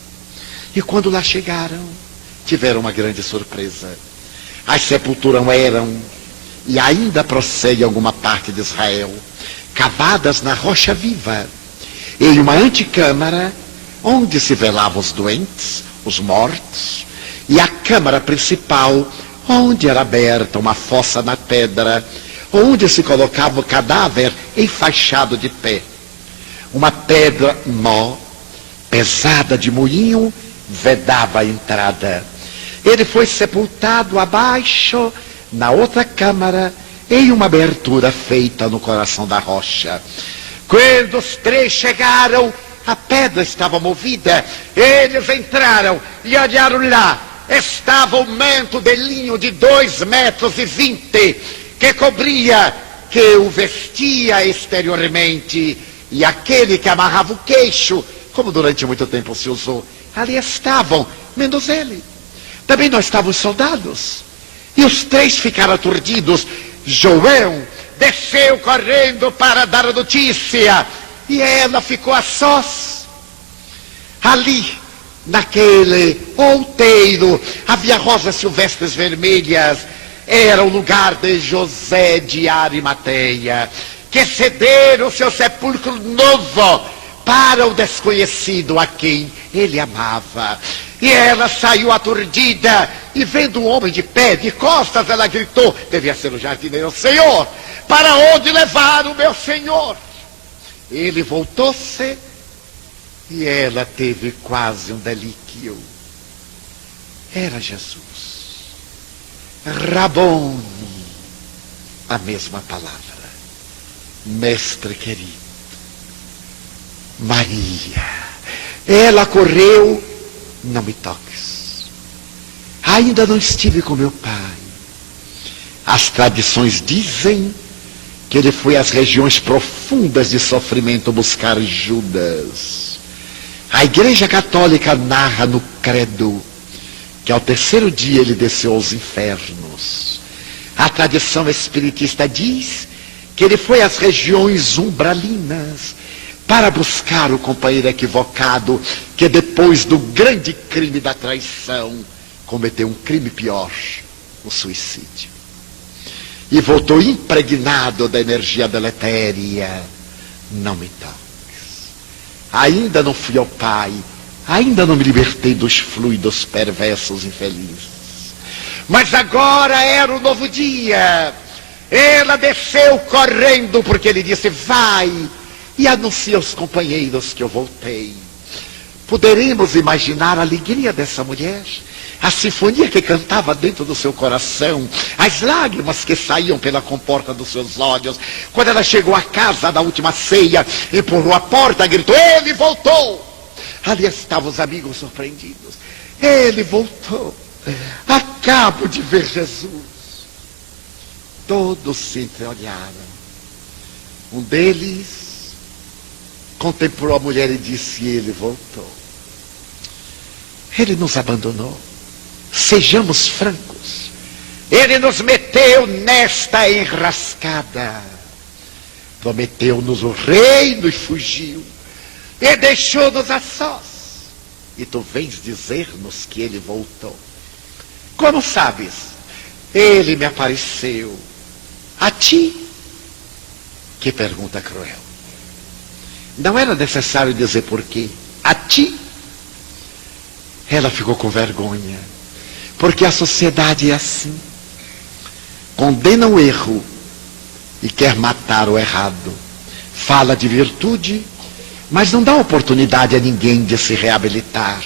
E quando lá chegaram, tiveram uma grande surpresa. As sepulturas eram, e ainda prossegue alguma parte de Israel, cavadas na rocha viva, em uma antecâmara, onde se velavam os doentes, os mortos, e a câmara principal, onde era aberta uma fossa na pedra, onde se colocava o cadáver enfaixado de pé. Uma pedra mó, pesada de moinho, vedava a entrada. Ele foi sepultado abaixo, na outra câmara, em uma abertura feita no coração da rocha. Quando os três chegaram, a pedra estava movida. Eles entraram e olharam lá. Estava um manto de linho de 2,20 metros, que cobria, que o vestia exteriormente, e aquele que amarrava o queixo, como durante muito tempo se usou. Ali estavam, menos ele. Também não estavam os soldados. E os três ficaram aturdidos. João desceu correndo para dar a notícia. E ela ficou a sós. Ali, naquele outeiro, havia rosas silvestres vermelhas. Era o lugar de José de Arimateia, que cedera o seu sepulcro novo para o desconhecido a quem ele amava. E ela saiu aturdida, e vendo um homem de pé, de costas, ela gritou, devia ser o jardineiro: Senhor, para onde levar o meu senhor? Ele voltou-se, e ela teve quase um delíquio. Era Jesus. Rabone, a mesma palavra. Mestre querido. Maria. Ela correu: não me toques. Ainda não estive com meu pai. As tradições dizem que ele foi às regiões profundas de sofrimento buscar Judas. A Igreja Católica narra no credo que ao terceiro dia ele desceu aos infernos. A tradição espiritista diz que ele foi às regiões umbralinas para buscar o companheiro equivocado, que depois do grande crime da traição, cometeu um crime pior, o suicídio. E voltou impregnado da energia deletéria. Não me toques. Ainda não fui ao Pai, ainda não me libertei dos fluidos perversos infelizes. Mas agora era o novo dia. Ela desceu correndo, porque ele disse: vai e anuncia aos companheiros que eu voltei. Poderemos imaginar a alegria dessa mulher, a sinfonia que cantava dentro do seu coração, as lágrimas que saíam pela comporta dos seus olhos. Quando ela chegou à casa da última ceia, empurrou a porta, gritou: ele voltou! Ali estavam os amigos surpreendidos. Ele voltou. Acabo de ver Jesus. Todos se entreolharam. Um deles contemplou a mulher e disse: ele voltou. Ele nos abandonou. Sejamos francos. Ele nos meteu nesta enrascada. Prometeu-nos o reino e fugiu. E deixou-nos a sós. E tu vens dizer-nos que ele voltou. Como sabes? Ele me apareceu. A ti? Que pergunta cruel. Não era necessário dizer por quê. A ti? Ela ficou com vergonha. Porque a sociedade é assim. Condena o erro e quer matar o errado. Fala de virtude, mas não dá oportunidade a ninguém de se reabilitar.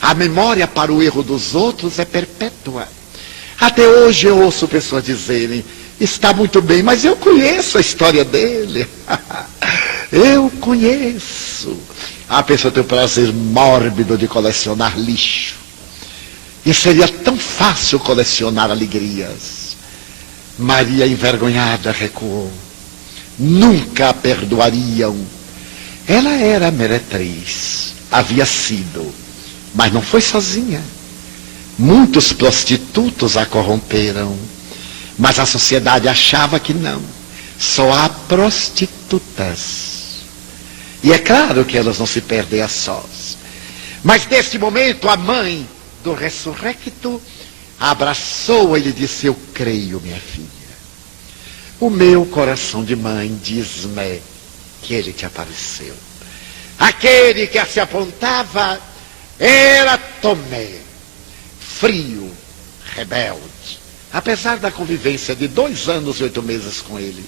A memória para o erro dos outros é perpétua. Até hoje eu ouço pessoas dizerem: está muito bem, mas eu conheço a história dele. Eu conheço. A pessoa tem o prazer mórbido de colecionar lixo. E seria tão fácil colecionar alegrias. Maria, envergonhada, recuou. Nunca a perdoariam. Ela era meretriz, havia sido, mas não foi sozinha. Muitos prostitutos a corromperam, mas a sociedade achava que não. Só há prostitutas. E é claro que elas não se perdem a sós. Mas neste momento a mãe do ressurrecto abraçou-a e lhe disse: eu creio, minha filha. O meu coração de mãe diz-me que ele te apareceu. Aquele que se apontava era Tomé, frio, rebelde, apesar da convivência de 2 anos e 8 meses com ele.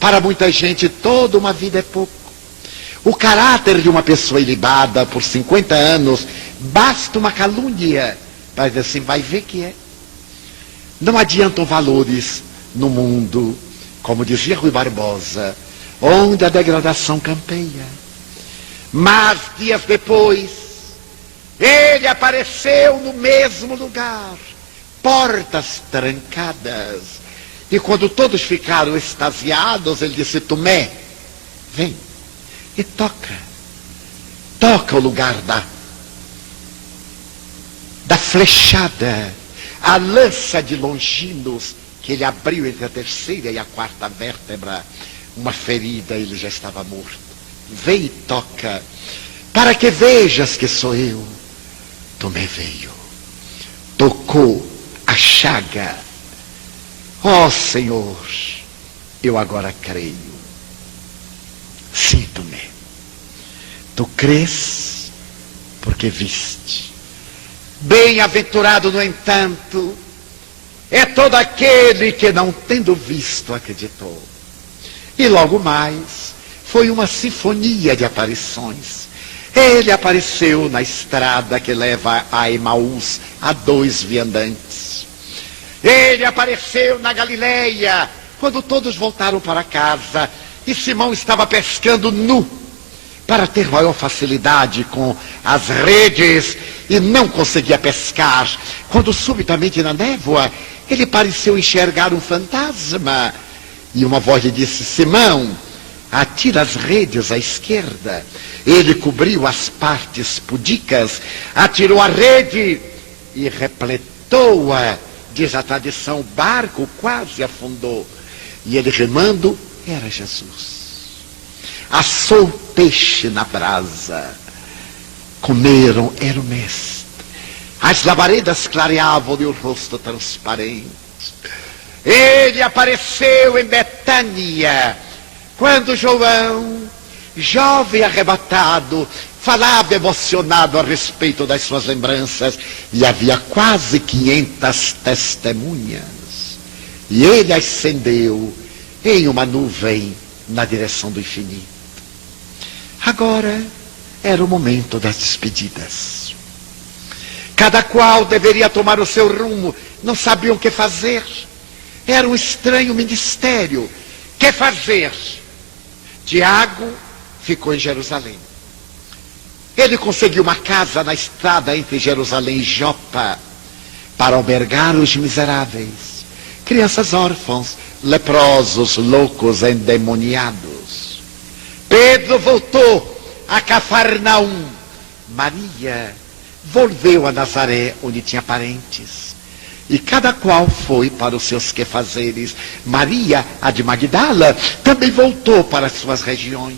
Para muita gente, toda uma vida é pouco. O caráter de uma pessoa ilibada por 50 anos, basta uma calúnia para dizer assim: vai ver que é. Não adiantam valores no mundo, como dizia Rui Barbosa, onde a degradação campeia. Mas dias depois, ele apareceu no mesmo lugar, portas trancadas. E quando todos ficaram extasiados, ele disse: Tomé, vem e toca. Toca o lugar da flechada, a lança de Longinos, que ele abriu entre a 3ª e a 4ª vértebra, uma ferida, ele já estava morto. Vem e toca, para que vejas que sou eu. Tomé veio, tocou a chaga. Ó Senhor, eu agora creio. Sim, Tomé, tu crês porque viste. Bem-aventurado, no entanto, é todo aquele que, não tendo visto, acreditou. E logo mais, foi uma sinfonia de aparições. Ele apareceu na estrada que leva a Emaús, a 2 viandantes. Ele apareceu na Galileia, quando todos voltaram para casa, e Simão estava pescando nu, para ter maior facilidade com as redes, e não conseguia pescar, quando subitamente na névoa, ele pareceu enxergar um fantasma, e uma voz lhe disse: Simão, atira as redes à esquerda. Ele cobriu as partes pudicas, atirou a rede e repletou-a. Diz a tradição, o barco quase afundou. E ele, remando, era Jesus. Assou o peixe na brasa. Comeram, era o mestre. As labaredas clareavam-lhe o rosto transparente. Ele apareceu em Betânia, quando João, jovem arrebatado, falava emocionado a respeito das suas lembranças, e havia quase 500 testemunhas. E ele ascendeu em uma nuvem na direção do infinito. Agora era o momento das despedidas. Cada qual deveria tomar o seu rumo, não sabiam o que fazer. Era um estranho ministério. Que fazer? Tiago ficou em Jerusalém. Ele conseguiu uma casa na estrada entre Jerusalém e Jopa para albergar os miseráveis, crianças órfãos, leprosos, loucos, endemoniados. Pedro voltou a Cafarnaum. Maria volveu a Nazaré, onde tinha parentes. E cada qual foi para os seus quefazeres. Maria, a de Magdala, também voltou para as suas regiões.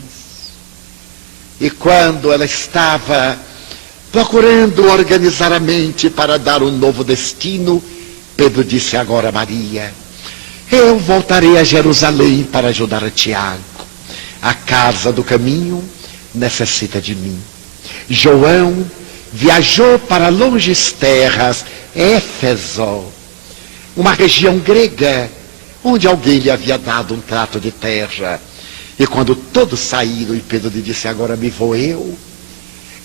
E quando ela estava procurando organizar a mente para dar um novo destino, Pedro disse: agora, Maria, eu voltarei a Jerusalém para ajudar a Tiago. A casa do caminho necessita de mim. João viajou para longes terras, Éfeso, uma região grega, onde alguém lhe havia dado um trato de terra. E quando todos saíram e Pedro lhe disse: agora me vou eu,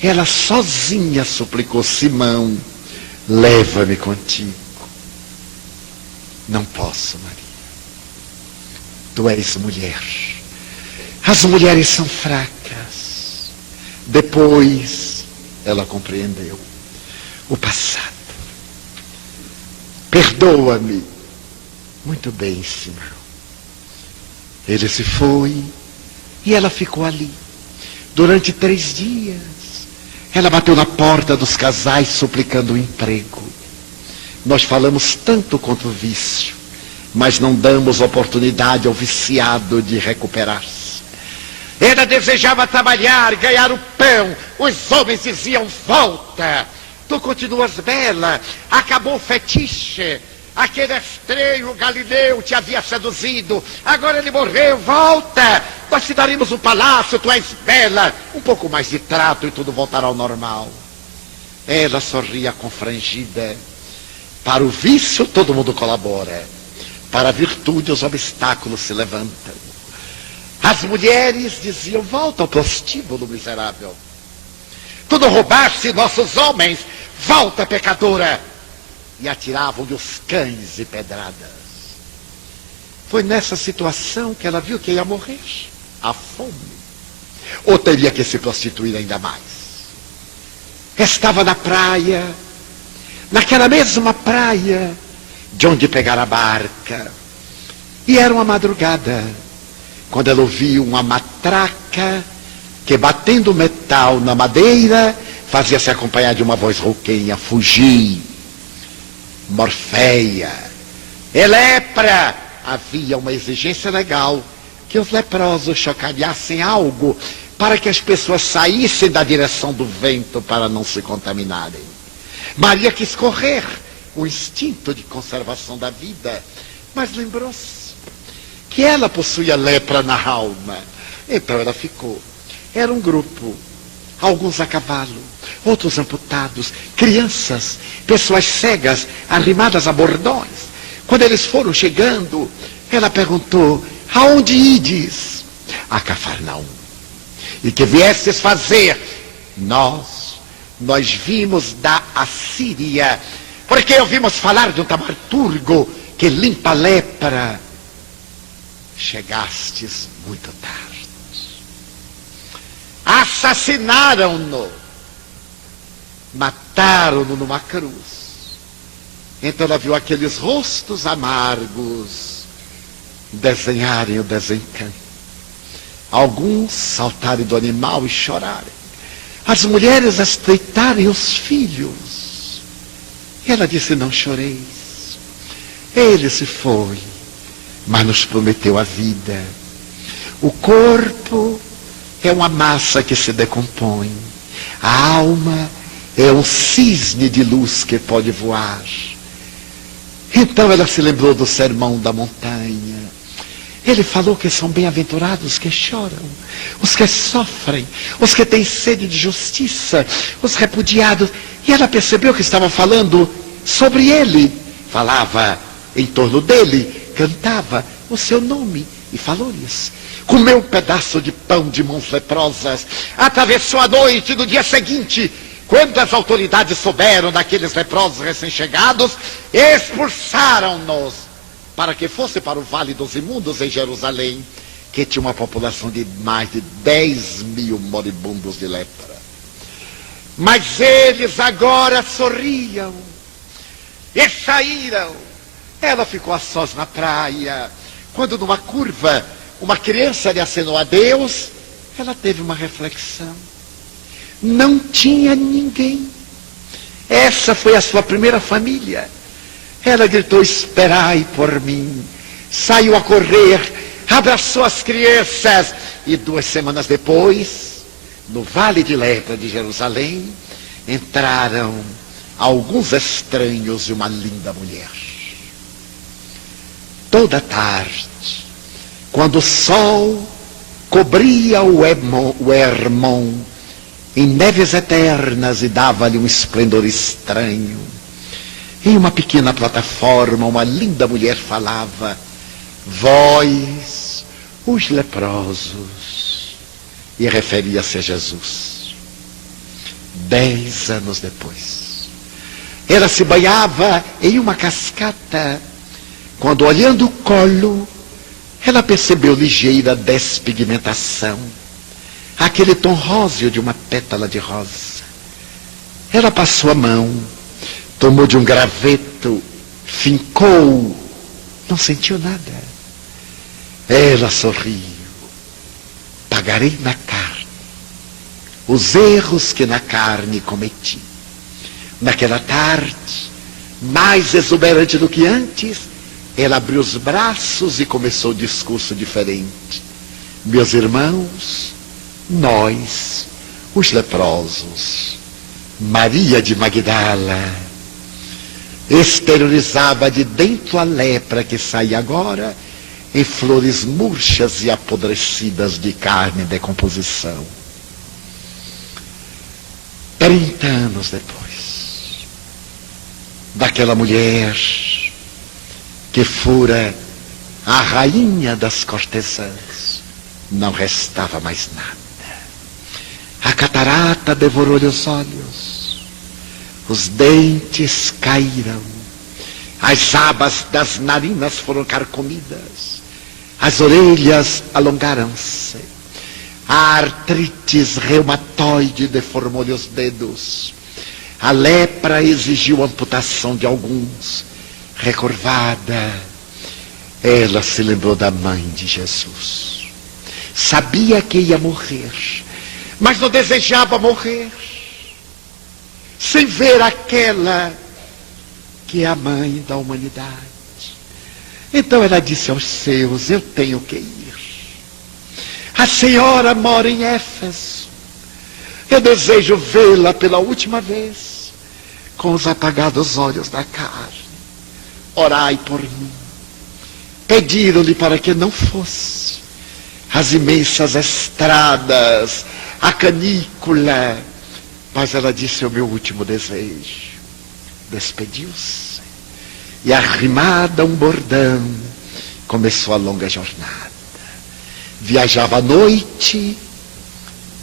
ela sozinha suplicou: Simão, leva-me contigo. Não posso, Maria. Tu és mulher. As mulheres são fracas. Depois ela compreendeu o passado. Perdoa-me. Muito bem, Simão. Ele se foi e ela ficou ali. Durante 3 dias, ela bateu na porta dos casais suplicando um emprego. Nós falamos tanto contra o vício, mas não damos oportunidade ao viciado de recuperar-se. Ela desejava trabalhar, ganhar o pão. Os homens diziam, volta. Tu continuas bela. Acabou o fetiche. Aquele estranho Galileu te havia seduzido. Agora ele morreu, volta. Nós te daremos um palácio, tu és bela. Um pouco mais de trato e tudo voltará ao normal. Ela sorria confrangida. Para o vício todo mundo colabora. Para a virtude os obstáculos se levantam. As mulheres diziam, volta ao prostíbulo, miserável. Tu não roubaste nossos homens, volta, pecadora. E atiravam-lhe os cães e pedradas. Foi nessa situação que ela viu que ia morrer. A fome. Ou teria que se prostituir ainda mais. Estava na praia, naquela mesma praia, de onde pegar a barca. E era uma madrugada, quando ela ouviu uma matraca que, batendo metal na madeira, fazia-se acompanhar de uma voz rouquenha, fugi. Morfeia, lepra. Havia uma exigência legal, que os leprosos chocalhassem algo, para que as pessoas saíssem da direção do vento para não se contaminarem. Maria quis correr, o instinto de conservação da vida, mas lembrou-se que ela possuía lepra na alma. Então ela ficou. Era um grupo, alguns a cavalo, outros amputados, crianças, pessoas cegas, arrimadas a bordões. Quando eles foram chegando, ela perguntou, aonde ides? A Cafarnaum. E que viestes fazer? Nós vimos da Assíria, porque ouvimos falar de um taumaturgo que limpa a lepra. Chegastes muito tarde. Assassinaram-no. Mataram-no numa cruz. Então ela viu aqueles rostos amargos desenharem o desencanto. Alguns saltarem do animal e chorarem. As mulheres estreitarem os filhos. E ela disse, não choreis. Ele se foi, mas nos prometeu a vida. O corpo é uma massa que se decompõe. A alma é um cisne de luz que pode voar. Então ela se lembrou do sermão da montanha. Ele falou que são bem-aventurados que choram, os que sofrem, os que têm sede de justiça, os repudiados. E ela percebeu que estava falando sobre ele. Falava em torno dele, cantava o seu nome e falou-lhes. Comeu um pedaço de pão de mãos leprosas, atravessou a noite do dia seguinte. Quando as autoridades souberam daqueles leprosos recém-chegados, expulsaram-nos para que fosse para o Vale dos Imundos em Jerusalém, que tinha uma população de mais de 10.000 moribundos de lepra. Mas eles agora sorriam e saíram. Ela ficou a sós na praia. Quando numa curva uma criança lhe acenou a Deus, ela teve uma reflexão. Não tinha ninguém. Essa foi a sua primeira família. Ela gritou, esperai por mim. Saiu a correr, abraçou as crianças. E 2 semanas depois, no Vale de Lepra de Jerusalém, entraram alguns estranhos e uma linda mulher. Toda tarde, quando o sol cobria o Hermon em neves eternas e dava-lhe um esplendor estranho, em uma pequena plataforma, uma linda mulher falava, vós, os leprosos, e referia-se a Jesus. 10 anos depois, ela se banhava em uma cascata, quando, olhando o colo, ela percebeu ligeira despigmentação, aquele tom róseo de uma pétala de rosa. Ela passou a mão, tomou de um graveto, fincou, não sentiu nada. Ela sorriu. Pagarei na carne os erros que na carne cometi. Naquela tarde, mais exuberante do que antes, ela abriu os braços e começou o discurso diferente. Meus irmãos, nós, os leprosos, Maria de Magdala, exteriorizava de dentro a lepra que saía agora em flores murchas e apodrecidas de carne em decomposição. 30 anos depois, daquela mulher que fora a rainha das cortesãs, não restava mais nada. A catarata devorou-lhe os olhos, os dentes caíram, as abas das narinas foram carcomidas, as orelhas alongaram-se, a artrite reumatoide deformou-lhe os dedos, a lepra exigiu a amputação de alguns. Recurvada, ela se lembrou da mãe de Jesus. Sabia que ia morrer, mas não desejava morrer sem ver aquela que é a mãe da humanidade. Então ela disse aos seus: eu tenho que ir. A senhora mora em Éfeso. Eu desejo vê-la pela última vez com os apagados olhos da carne. Orai por mim. Pediram-lhe para que não fosse. As imensas estradas, a canícula. Mas ela disse: é o meu último desejo. Despediu-se. E arrimada a um bordão, começou a longa jornada. Viajava à noite,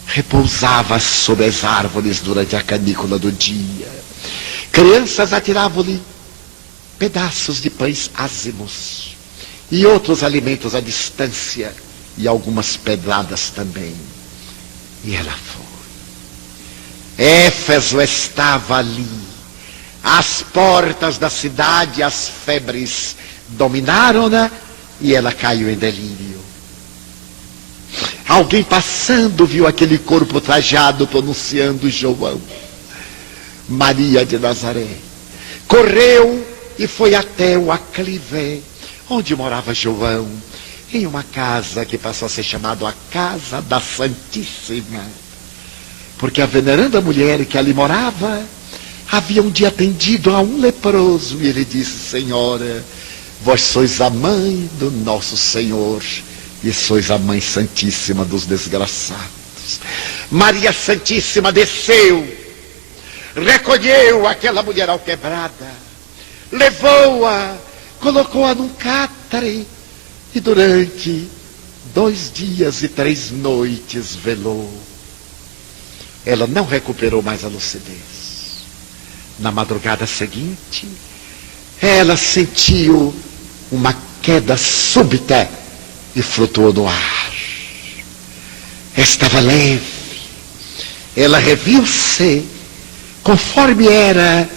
repousava sob as árvores durante a canícula do dia. Crianças atiravam-lhe pedaços de pães ázimos e outros alimentos à distância, e algumas pedradas também. E ela foi. Éfeso estava ali, às portas da cidade. As febres dominaram-na e ela caiu em delírio. Alguém passando viu aquele corpo trajado pronunciando João. Maria de Nazaré correu e foi até o aclive onde morava João, em uma casa que passou a ser chamada a Casa da Santíssima, porque a veneranda mulher que ali morava havia um dia atendido a um leproso, e ele disse: Senhora, vós sois a mãe do nosso Senhor e sois a mãe santíssima dos desgraçados. Maria Santíssima desceu, recolheu aquela mulher alquebrada, levou-a, colocou-a num catre e durante 2 dias e 3 noites velou. Ela não recuperou mais a lucidez. Na madrugada seguinte, ela sentiu uma queda súbita e flutuou no ar. Estava leve. Ela reviu-se conforme era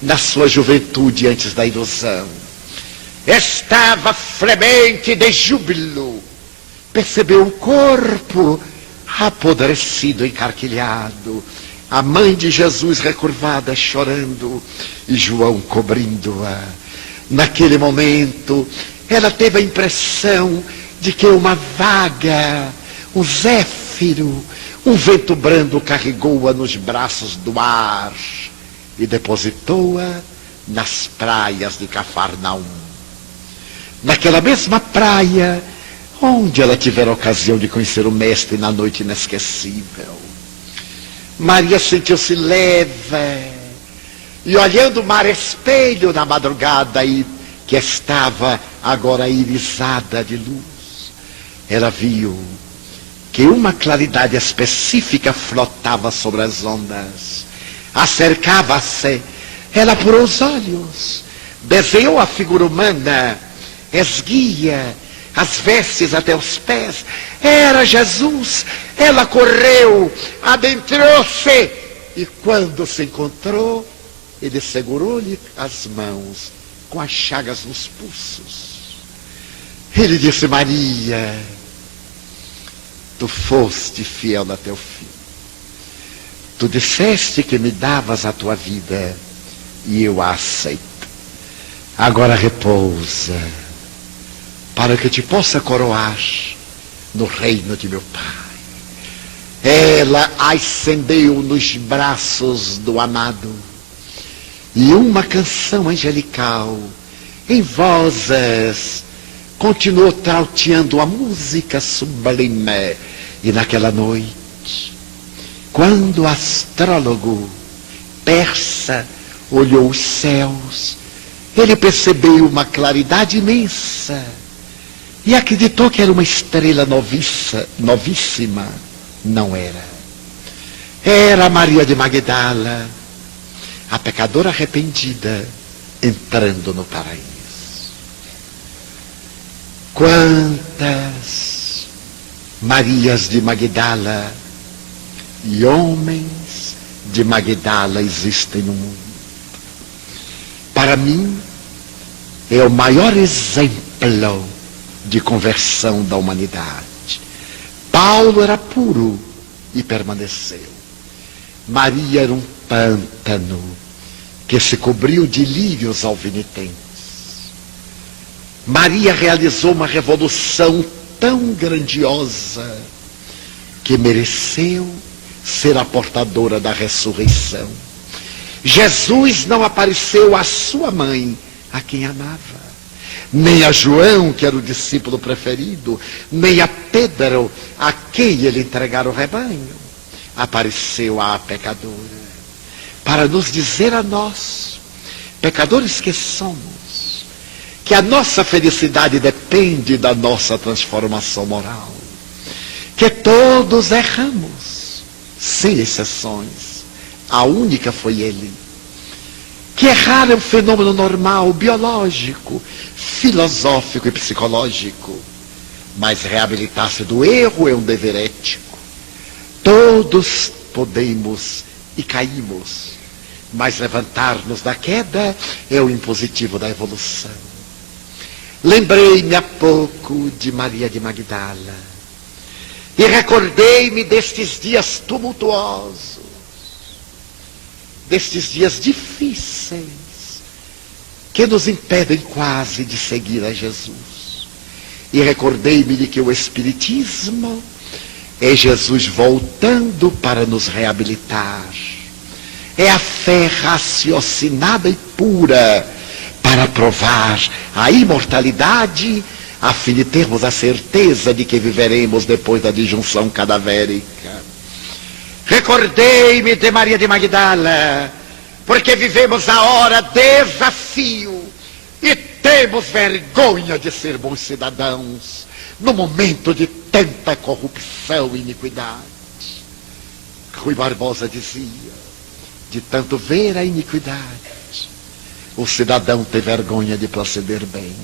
na sua juventude antes da ilusão. Estava fremente de júbilo. Percebeu o corpo apodrecido, encarquilhado, a mãe de Jesus recurvada, chorando, e João cobrindo-a. Naquele momento, ela teve a impressão de que uma vaga, um zéfiro, um vento brando carregou-a nos braços do ar e depositou-a nas praias de Cafarnaum. Naquela mesma praia onde ela tivera a ocasião de conhecer o Mestre na noite inesquecível. Maria sentiu-se leve e, olhando o mar espelho na madrugada e que estava agora irisada de luz, ela viu que uma claridade específica flotava sobre as ondas. Acercava-se, ela apurou os olhos, desenhou a figura humana, esguia as vestes até os pés. Era Jesus. Ela correu, adentrou-se, e quando se encontrou, ele segurou-lhe as mãos com as chagas nos pulsos. Ele disse: Maria, tu foste fiel até o fim. Tu disseste que me davas a tua vida e eu a aceito. Agora repousa, para que te possa coroar no reino de meu Pai. Ela ascendeu nos braços do amado, e uma canção angelical, em vozes, continuou trauteando a música sublime. E naquela noite, quando o astrólogo persa olhou os céus, ele percebeu uma claridade imensa e acreditou que era uma estrela novíssima. Não era. Era Maria de Magdala, a pecadora arrependida, entrando no paraíso. Quantas Marias de Magdala e homens de Magdala existem no mundo? Para mim, é o maior exemplo de conversão da humanidade. Paulo era puro e permaneceu. Maria era um pântano que se cobriu de lírios alvinitentes. Maria realizou uma revolução tão grandiosa que mereceu ser a portadora da ressurreição. Jesus não apareceu à sua mãe, a quem amava, nem a João, que era o discípulo preferido, nem a Pedro, a quem ele entregara o rebanho. Apareceu à pecadora, para nos dizer a nós, pecadores que somos, que a nossa felicidade depende da nossa transformação moral, que todos erramos, sem exceções. A única foi ele. Que errar é um fenômeno normal, biológico, filosófico e psicológico. Mas reabilitar-se do erro é um dever ético. Todos podemos e caímos, mas levantar-nos da queda é o impositivo da evolução. Lembrei-me há pouco de Maria de Magdala e recordei-me destes dias tumultuosos, destes dias difíceis, que nos impedem quase de seguir a Jesus. E recordei-me de que o Espiritismo é Jesus voltando para nos reabilitar. É a fé raciocinada e pura para provar a imortalidade, a fim de termos a certeza de que viveremos depois da disjunção cadavérica. Recordei-me de Maria de Magdala, porque vivemos a hora desafio e temos vergonha de ser bons cidadãos no momento de tanta corrupção e iniquidade. Rui Barbosa dizia, de tanto ver a iniquidade, o cidadão tem vergonha de proceder bem.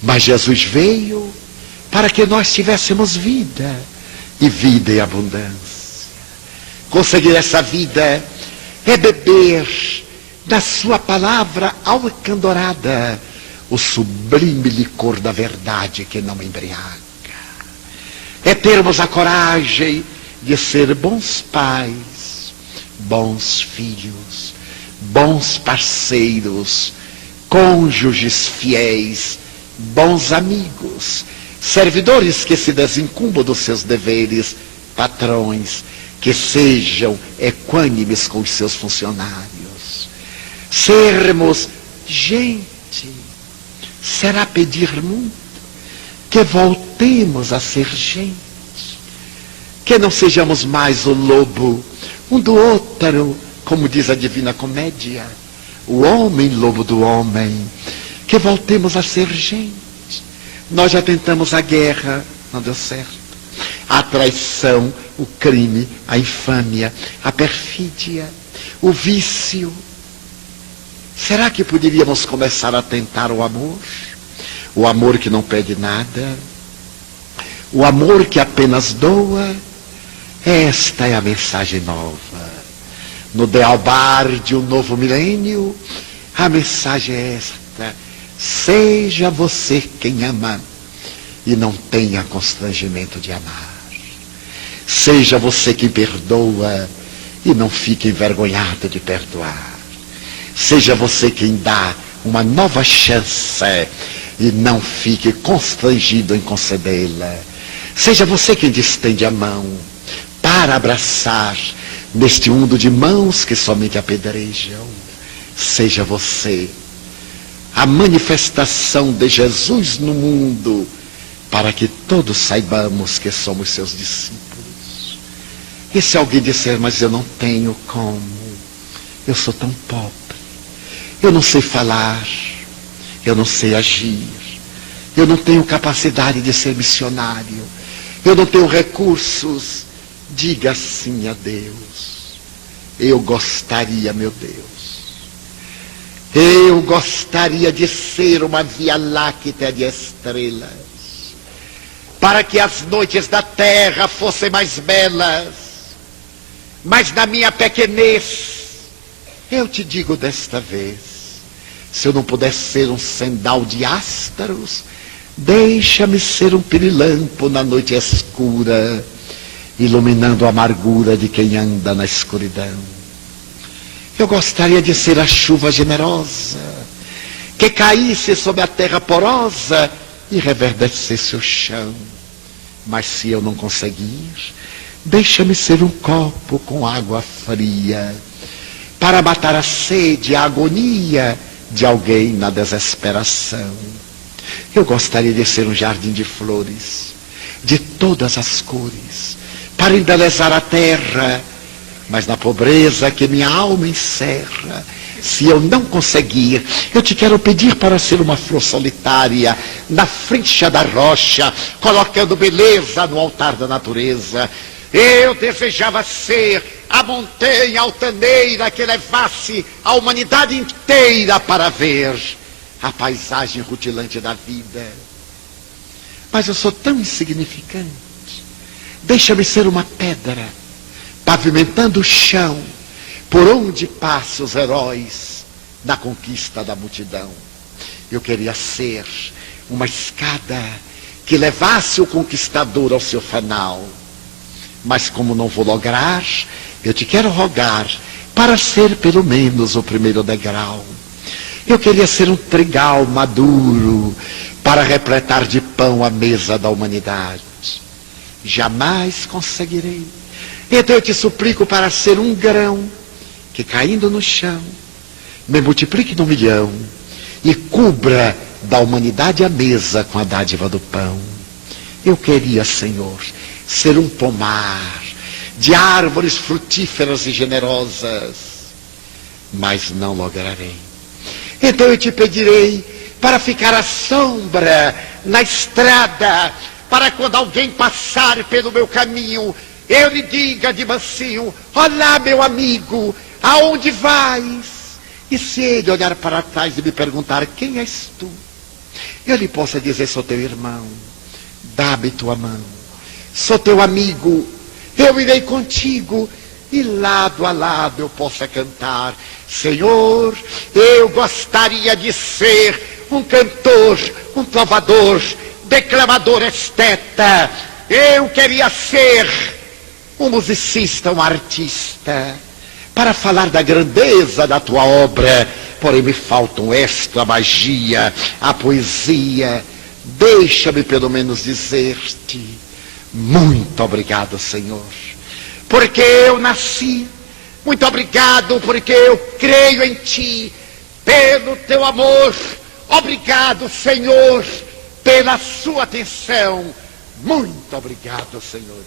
Mas Jesus veio para que nós tivéssemos vida, e vida em abundância. Conseguir essa vida é beber da sua palavra alcandorada o sublime licor da verdade que não embriaga. É termos a coragem de ser bons pais, bons filhos, bons parceiros, cônjuges fiéis, bons amigos, servidores que se desincumbam dos seus deveres, patrões que sejam equânimes com os seus funcionários. Sermos gente, será pedir muito que voltemos a ser gente, que não sejamos mais o lobo um do outro, como diz a Divina Comédia, o homem lobo do homem, que voltemos a ser gente. Nós já tentamos a guerra, não deu certo. A traição, o crime, a infâmia, a perfídia, o vício. Será que poderíamos começar a tentar o amor? O amor que não pede nada, o amor que apenas doa. Esta é a mensagem nova. No dealbar de um novo milênio, a mensagem é esta: seja você quem ama e não tenha constrangimento de amar. Seja você quem perdoa e não fique envergonhado de perdoar. Seja você quem dá uma nova chance e não fique constrangido em concedê-la. Seja você quem estende a mão para abraçar neste mundo de mãos que somente apedrejam. Seja você a manifestação de Jesus no mundo, para que todos saibamos que somos seus discípulos. E se alguém disser, mas eu não tenho como, eu sou tão pobre, eu não sei falar, eu não sei agir, eu não tenho capacidade de ser missionário, eu não tenho recursos, diga sim a Deus. Eu gostaria, meu Deus, eu gostaria de ser uma via láctea de estrelas, para que as noites da terra fossem mais belas. Mas na minha pequenez, eu te digo desta vez, se eu não puder ser um sendal de ástaros, deixa-me ser um pirilampo na noite escura, iluminando a amargura de quem anda na escuridão. Eu gostaria de ser a chuva generosa, que caísse sobre a terra porosa e reverdecesse o chão. Mas se eu não conseguir, deixa-me ser um copo com água fria, para matar a sede, a agonia de alguém na desesperação. Eu gostaria de ser um jardim de flores, de todas as cores, para embelezar a terra, mas na pobreza que minha alma encerra, se eu não conseguir, eu te quero pedir para ser uma flor solitária, na frincha da rocha, colocando beleza no altar da natureza. Eu desejava ser a montanha altaneira que levasse a humanidade inteira para ver a paisagem rutilante da vida. Mas eu sou tão insignificante. Deixa-me ser uma pedra, pavimentando o chão, por onde passam os heróis na conquista da multidão. Eu queria ser uma escada que levasse o conquistador ao seu fanal. Mas como não vou lograr, eu te quero rogar para ser pelo menos o primeiro degrau. Eu queria ser um trigal maduro para repletar de pão a mesa da humanidade. Jamais conseguirei. Então eu te suplico para ser um grão que, caindo no chão, me multiplique no milhão e cubra da humanidade a mesa com a dádiva do pão. Eu queria, Senhor, ser um pomar de árvores frutíferas e generosas, mas não lograrei. Então eu te pedirei para ficar à sombra na estrada, para quando alguém passar pelo meu caminho, eu lhe diga de mansinho: olá, meu amigo, aonde vais? E se ele olhar para trás e me perguntar: quem és tu? Eu lhe possa dizer: sou teu irmão, dá-me tua mão. Sou teu amigo, eu irei contigo. E lado a lado eu possa cantar: Senhor, eu gostaria de ser um cantor, um trovador, declamador esteta. Eu queria ser um musicista, um artista, para falar da grandeza da tua obra. Porém me faltam esta, a magia, a poesia. Deixa-me pelo menos dizer-te: muito obrigado, Senhor, porque eu nasci. Muito obrigado porque eu creio em ti, pelo teu amor. Obrigado, Senhor, pela sua atenção. Muito obrigado, Senhor.